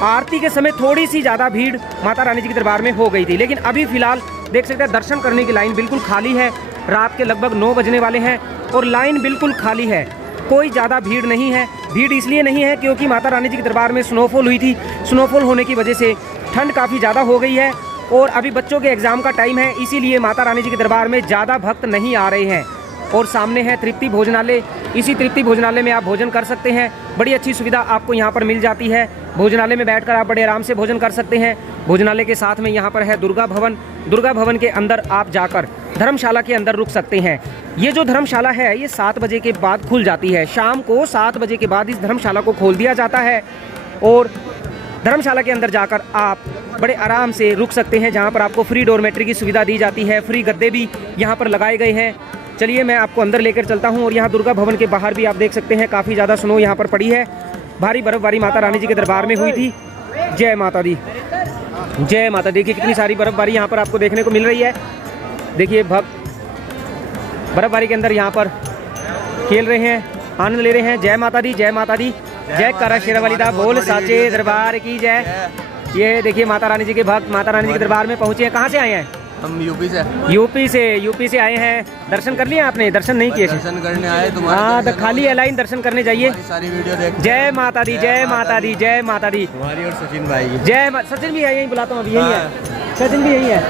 आरती के समय थोड़ी सी ज़्यादा भीड़ माता रानी जी के दरबार में हो गई थी। लेकिन अभी फ़िलहाल देख सकते हैं दर्शन करने की लाइन बिल्कुल खाली है। रात के लगभग 9 बजने वाले हैं और लाइन बिल्कुल खाली है, कोई ज़्यादा भीड़ नहीं है। भीड़ इसलिए नहीं है क्योंकि माता रानी जी के दरबार में स्नोफॉल हुई थी। स्नोफॉल होने की वजह से ठंड काफ़ी ज़्यादा हो गई है और अभी बच्चों के एग्ज़ाम का टाइम है, इसीलिए माता रानी जी के दरबार में ज़्यादा भक्त नहीं आ रहे हैं। और सामने है तृप्ति भोजनालय। इसी तृप्ति भोजनालय में आप भोजन कर सकते हैं। बड़ी अच्छी सुविधा आपको यहाँ पर मिल जाती है। भोजनालय में बैठकर आप बड़े आराम से भोजन कर सकते हैं। भोजनालय के साथ में यहाँ पर है दुर्गा भवन। दुर्गा भवन के अंदर आप जाकर धर्मशाला के अंदर रुक सकते हैं। ये जो धर्मशाला है ये 7 बजे के बाद खुल जाती है। शाम को 7 बजे के बाद इस धर्मशाला को खोल दिया जाता है और धर्मशाला के अंदर जाकर आप बड़े आराम से रुक सकते हैं, जहाँ पर आपको फ्री डॉर्मेट्री की सुविधा दी जाती है। फ्री गद्दे भी यहाँ पर लगाए गए हैं। चलिए मैं आपको अंदर लेकर चलता हूँ। और यहाँ दुर्गा भवन के बाहर भी आप देख सकते हैं काफ़ी ज़्यादा स्नो यहाँ पर पड़ी है। भारी बर्फबारी माता रानी जी के दरबार में हुई थी। जय माता दी, जय माता। देखिए कितनी सारी बर्फबारी यहाँ पर आपको देखने को मिल रही है। देखिए भक्त बर्फबारी के अंदर यहाँ पर खेल रहे हैं, आनंद ले रहे हैं। जय माता दी, जय माता दी, जय करा शेरावाली दा बोल साचे दरबार की जय। ये देखिए माता रानी जी के भक्त माता रानी जी के दरबार में पहुँचे हैं। कहाँ से आए हैं? हम यूपी से आए हैं। दर्शन कर लिए आपने? दर्शन नहीं किए? दर्शन करने आए तुम्हारे। हाँ तो खाली है लाइन, दर्शन करने जाइए। सारी वीडियो देख। जय माता दी, जय माता दी, जय माता दी। तुम्हारी और सचिन भाई की। सचिन भी है, यहीं बुलाता हूँ अभी, यही है सचिन भी, यही है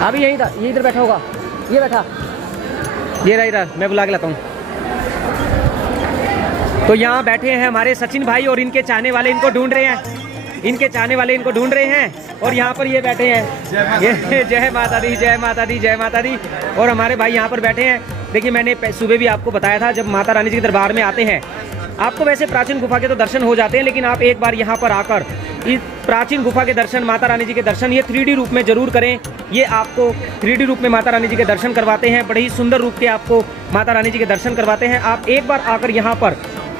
अभी, यही था, ये इधर बैठा होगा, ये बैठा, ये रहा इधर, मैं बुला के लाता हूँ। तो यहाँ बैठे हैं हमारे सचिन भाई और इनके चाहने वाले इनको ढूंढ रहे हैं, इनके चाहने वाले इनको ढूंढ रहे हैं। और यहाँ पर ये बैठे हैं, ये जय माता दी, जय माता दी, जय माता दी। और हमारे भाई यहाँ पर बैठे हैं। देखिए मैंने सुबह भी आपको बताया था, जब माता रानी जी के दरबार में आते हैं आपको वैसे प्राचीन गुफा के तो दर्शन हो जाते हैं, लेकिन आप एक बार यहाँ पर आकर इस प्राचीन गुफा के दर्शन, माता रानी जी के दर्शन ये 3D रूप में जरूर करें। ये आपको 3D रूप में माता रानी जी के दर्शन करवाते हैं, बड़े ही सुंदर रूप के आपको माता रानी जी के दर्शन करवाते हैं। आप एक बार आकर यहाँ पर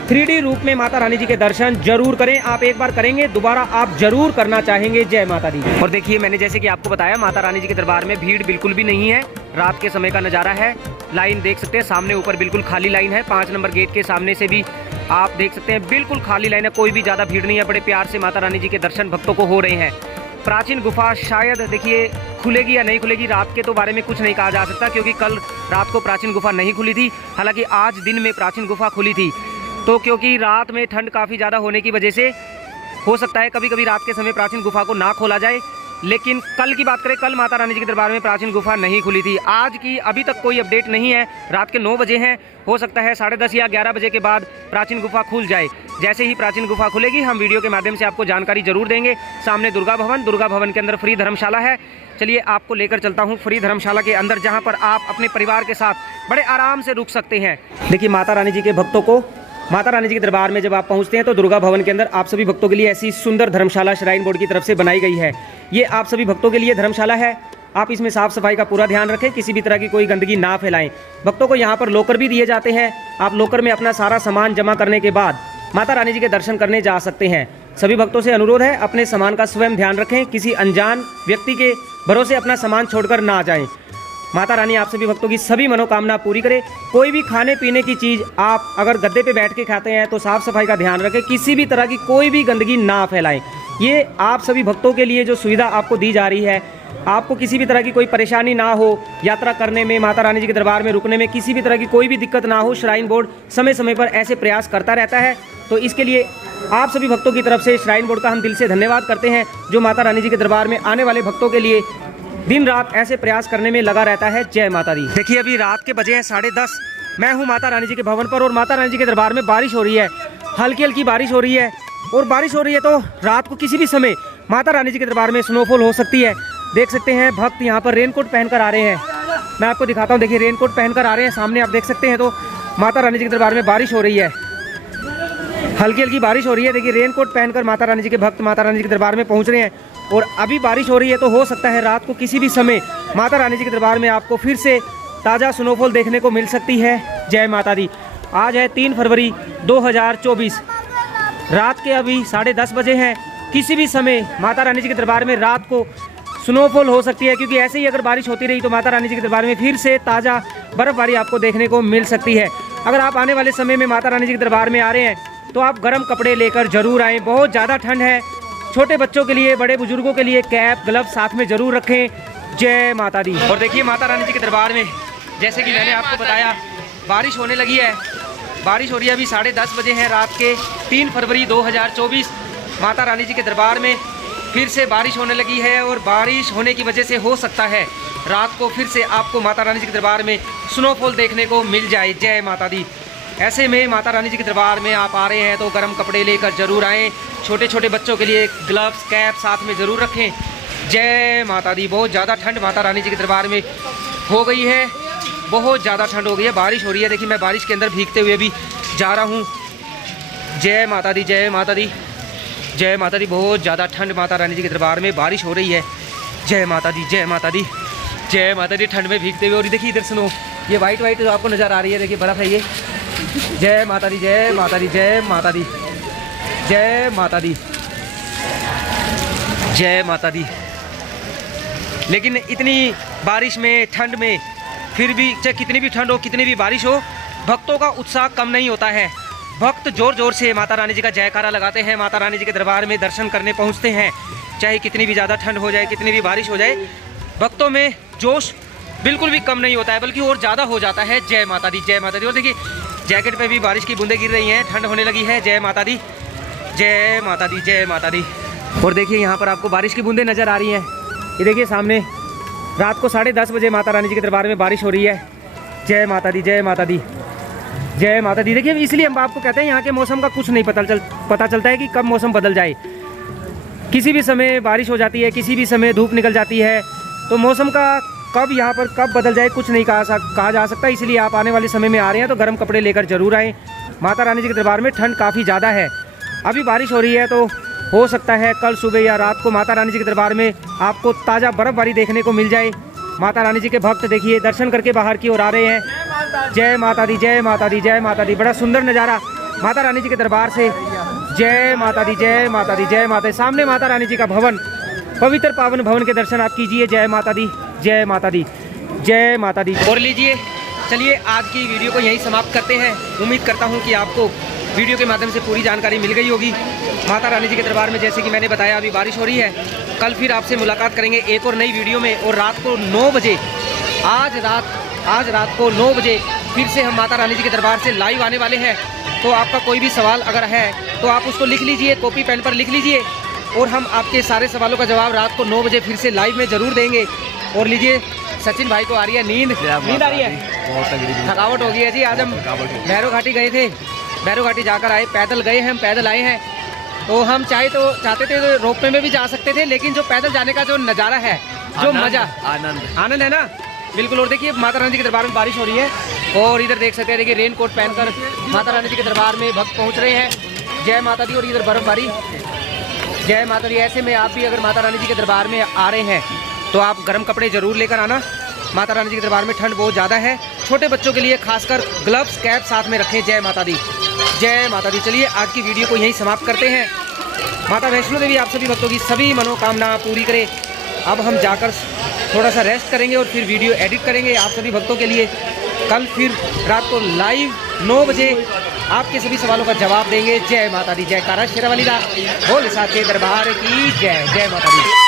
3D रूप में माता रानी जी के दर्शन जरूर करें। आप एक बार करेंगे, दोबारा आप जरूर करना चाहेंगे। जय माता दी। और देखिए मैंने जैसे कि आपको बताया, माता रानी जी के दरबार में भीड़ बिल्कुल भी नहीं है। रात के समय का नज़ारा है। लाइन देख सकते हैं, सामने ऊपर बिल्कुल खाली लाइन है। 5 नंबर गेट के सामने से भी आप देख सकते हैं बिल्कुल खाली लाइन है, कोई भी ज़्यादा भीड़ नहीं है। बड़े प्यार से माता रानी जी के दर्शन भक्तों को हो रहे हैं। प्राचीन गुफा शायद देखिए खुलेगी या नहीं खुलेगी, रात के तो बारे में कुछ नहीं कहा जा सकता, क्योंकि कल रात को प्राचीन गुफा नहीं खुली थी। हालांकि आज दिन में प्राचीन गुफा खुली थी, तो क्योंकि रात में ठंड काफ़ी ज़्यादा होने की वजह से हो सकता है कभी कभी रात के समय प्राचीन गुफा को ना खोला जाए। लेकिन कल की बात करें, कल माता रानी जी के दरबार में प्राचीन गुफा नहीं खुली थी। आज की अभी तक कोई अपडेट नहीं है। रात के 9 बजे हैं, हो सकता है 10:30 या 11 बजे के बाद प्राचीन गुफा खुल जाए। जैसे ही प्राचीन गुफा खुलेगी हम वीडियो के माध्यम से आपको जानकारी जरूर देंगे। सामने दुर्गा भवन के अंदर फ्री धर्मशाला है। चलिए आपको लेकर चलता हूँ फ्री धर्मशाला के अंदर, जहाँ पर आप अपने परिवार के साथ बड़े आराम से रुक सकते हैं। देखिए माता रानी जी के भक्तों को, माता रानी जी के दरबार में जब आप पहुंचते हैं तो दुर्गा भवन के अंदर आप सभी भक्तों के लिए ऐसी सुंदर धर्मशाला श्राइन बोर्ड की तरफ से बनाई गई है। ये आप सभी भक्तों के लिए धर्मशाला है। आप इसमें साफ सफाई का पूरा ध्यान रखें, किसी भी तरह की कोई गंदगी ना फैलाएं। भक्तों को यहाँ पर लॉकर भी दिए जाते हैं। आप लॉकर में अपना सारा सामान जमा करने के बाद माता रानी जी के दर्शन करने जा सकते हैं। सभी भक्तों से अनुरोध है, अपने सामान का स्वयं ध्यान रखें, किसी अनजान व्यक्ति के भरोसे अपना सामान छोड़कर ना जाएं। माता रानी आप सभी भक्तों की सभी मनोकामना पूरी करे। कोई भी खाने पीने की चीज़ आप अगर गद्दे पे बैठ के खाते हैं तो साफ़ सफाई का ध्यान रखें, किसी भी तरह की कोई भी गंदगी ना फैलाएं। ये आप सभी भक्तों के लिए जो सुविधा आपको दी जा रही है, आपको किसी भी तरह की कोई परेशानी ना हो, यात्रा करने में, माता रानी जी के दरबार में रुकने में किसी भी तरह की कोई भी दिक्कत ना हो, श्राइन बोर्ड समय समय पर ऐसे प्रयास करता रहता है। तो इसके लिए आप सभी भक्तों की तरफ से श्राइन बोर्ड का हम दिल से धन्यवाद करते हैं, जो माता रानी जी के दरबार में आने वाले भक्तों के लिए दिन रात ऐसे प्रयास करने में लगा रहता है। जय माता दी। देखिए अभी रात के बजे हैं 10:30। मैं हूँ माता रानी जी के भवन पर और माता रानी जी के दरबार में बारिश हो रही है, हल्की हल्की बारिश हो रही है। और बारिश हो रही है तो रात को किसी भी समय माता रानी जी के दरबार में स्नोफॉल हो सकती है। देख सकते हैं भक्त यहाँ पर रेनकोट पहनकर आ रहे हैं। मैं आपको दिखाता हूँ, देखिए रेनकोट पहनकर आ रहे हैं, सामने आप देख सकते हैं। तो माता रानी जी के दरबार में बारिश हो रही है, हल्की हल्की बारिश हो रही है। देखिए रेनकोट पहनकर माता रानी जी के भक्त माता रानी जी के दरबार में पहुँच रहे हैं। और अभी बारिश हो रही है तो हो सकता है रात को किसी भी समय माता रानी जी के दरबार में आपको फिर से ताज़ा स्नोफॉल देखने को मिल सकती है। जय माता दी। आज है 3 फरवरी 2024, रात के अभी 10:30 बजे हैं। किसी भी समय माता रानी जी के दरबार में रात को स्नोफॉल हो सकती है, क्योंकि ऐसे ही अगर बारिश होती रही तो माता रानी जी के दरबार में फिर से ताज़ा बर्फ़बारी आपको देखने को मिल सकती है। अगर आप आने वाले समय में माता रानी जी के दरबार में आ रहे हैं तो आप गर्म कपड़े लेकर ज़रूर आएँ। बहुत ज़्यादा ठंड है, छोटे बच्चों के लिए, बड़े बुजुर्गों के लिए कैप ग्लव्स साथ में ज़रूर रखें। जय माता दी। और देखिए माता रानी जी के दरबार में जैसे कि मैंने आपको बताया बारिश होने लगी है, बारिश हो रही है। अभी 10:30 बजे हैं रात के 3 फरवरी 2024। माता रानी जी के दरबार में फिर से बारिश होने लगी है और बारिश होने की वजह से हो सकता है रात को फिर से आपको माता रानी जी के दरबार में स्नोफॉल देखने को मिल जाए। जय माता दी। ऐसे में माता रानी जी के दरबार में आप आ रहे हैं तो गर्म कपड़े लेकर ज़रूर आएँ। छोटे छोटे बच्चों के लिए ग्लव्स कैप साथ में ज़रूर रखें। जय माता दी। बहुत ज़्यादा ठंड माता रानी जी के दरबार में हो गई है, बहुत ज़्यादा ठंड हो गई है, बारिश हो रही है। देखिए मैं बारिश के अंदर भीगते हुए भी जा रहा हूँ। जय माता दी, जय माता दी, जय माता दी। बहुत ज़्यादा ठंड माता रानी जी के दरबार में, बारिश हो रही है। जय माता दी, जय माता दी, जय माता दी। ठंड में भीगते हुए, और देखिए इधर स्नो, ये वाइट वाइट जो आपको नज़र आ रही है, देखिए बर्फ़ है ये। जय माता दी, जय माता दी, जय माता दी, जय माता दी, जय माता दी। लेकिन इतनी बारिश में, ठंड में, फिर भी चाहे कितनी भी ठंड हो, कितनी भी बारिश हो, भक्तों का उत्साह कम नहीं होता है। भक्त ज़ोर ज़ोर से माता रानी जी का जयकारा लगाते हैं, माता रानी जी के दरबार में दर्शन करने पहुंचते हैं। चाहे कितनी भी ज़्यादा ठंड हो जाए, कितनी भी बारिश हो जाए, भक्तों में जोश बिल्कुल भी कम नहीं होता है, बल्कि और ज़्यादा हो जाता है। जय माता दी, जय माता दी। और देखिए जैकेट पे भी बारिश की बूंदें गिर रही हैं, ठंड होने लगी है। जय माता दी, जय माता दी, जय माता दी। और देखिए यहाँ पर आपको बारिश की बूंदें नज़र आ रही हैं। ये देखिए सामने रात को 10:30 बजे माता रानी जी के दरबार में बारिश हो रही है। जय माता दी, जय माता दी, जय माता दी। देखिए इसलिए हम आपको कहते हैं यहाँ के मौसम का कुछ नहीं पता चलता है कि कब मौसम बदल जाए। किसी भी समय बारिश हो जाती है, किसी भी समय धूप निकल जाती है। तो मौसम का कब यहाँ पर कब बदल जाए कुछ नहीं कहा जा सकता। इसलिए आप आने वाले समय में आ रहे हैं तो गर्म कपड़े लेकर ज़रूर आएँ। माता रानी जी के दरबार में ठंड काफ़ी ज़्यादा है, अभी बारिश हो रही है तो हो सकता है कल सुबह या रात को माता रानी जी के दरबार में आपको ताज़ा बर्फ़बारी देखने को मिल जाए। माता रानी जी के भक्त देखिए दर्शन करके बाहर की ओर आ रहे हैं। जय माता दी, जय माता दी, जय माता दी। बड़ा सुंदर नज़ारा माता रानी जी के दरबार से। जय माता दी, जय माता दी, जय माता दी। सामने माता रानी जी का भवन, पवित्र पावन भवन के दर्शन आप कीजिए। जय माता दी, जय माता दी, जय माता दी। और लीजिए, चलिए आज की वीडियो को यहीं समाप्त करते हैं। उम्मीद करता हूँ कि आपको वीडियो के माध्यम से पूरी जानकारी मिल गई होगी। माता रानी जी के दरबार में जैसे कि मैंने बताया अभी बारिश हो रही है। कल फिर आपसे मुलाकात करेंगे एक और नई वीडियो में। और रात को 9 बजे, आज रात को 9 बजे फिर से हम माता रानी जी के दरबार से लाइव आने वाले हैं। तो आपका कोई भी सवाल अगर है तो आप उसको लिख लीजिए, कॉपी पेन पर लिख लीजिए, और हम आपके सारे सवालों का जवाब रात को 9 बजे फिर से लाइव में ज़रूर देंगे। और लीजिए, सचिन भाई को आ रही है नींद आ रही है, थकावट हो गई है जी। आज हम भैरव घाटी गए थे, भैरव घाटी जाकर आए, पैदल गए हैं, हम पैदल आए हैं। तो हम चाहते थे तो रोपवे में भी जा सकते थे, लेकिन जो पैदल जाने का जो नज़ारा है, जो मज़ा, आनंद है ना, बिल्कुल। और देखिए माता रानी जी के दरबार में बारिश हो रही है और इधर देख सकते हैं, देखिए रेन कोट पहनकर माता रानी जी के दरबार में भक्त पहुँच रहे हैं। जय माता दी। और इधर बर्फबारी। जय माता दी। ऐसे में आप भी अगर माता रानी जी के दरबार में आ रहे हैं तो आप गर्म कपड़े ज़रूर लेकर आना। माता रानी जी के दरबार में ठंड बहुत ज़्यादा है, छोटे बच्चों के लिए खासकर ग्लव्स कैप साथ में रखें। जय माता दी, जय माता दी। चलिए आज की वीडियो को यहीं समाप्त करते हैं। माता वैष्णो देवी आप सभी भक्तों की सभी मनोकामना पूरी करे। अब हम जाकर थोड़ा सा रेस्ट करेंगे और फिर वीडियो एडिट करेंगे आप सभी भक्तों के लिए। कल फिर रात को लाइव 9 बजे आपके सभी सवालों का जवाब देंगे। जय माता दी, जय कारा शेरावाली दा, बोल साचे दरबार की जय। जय माता दी।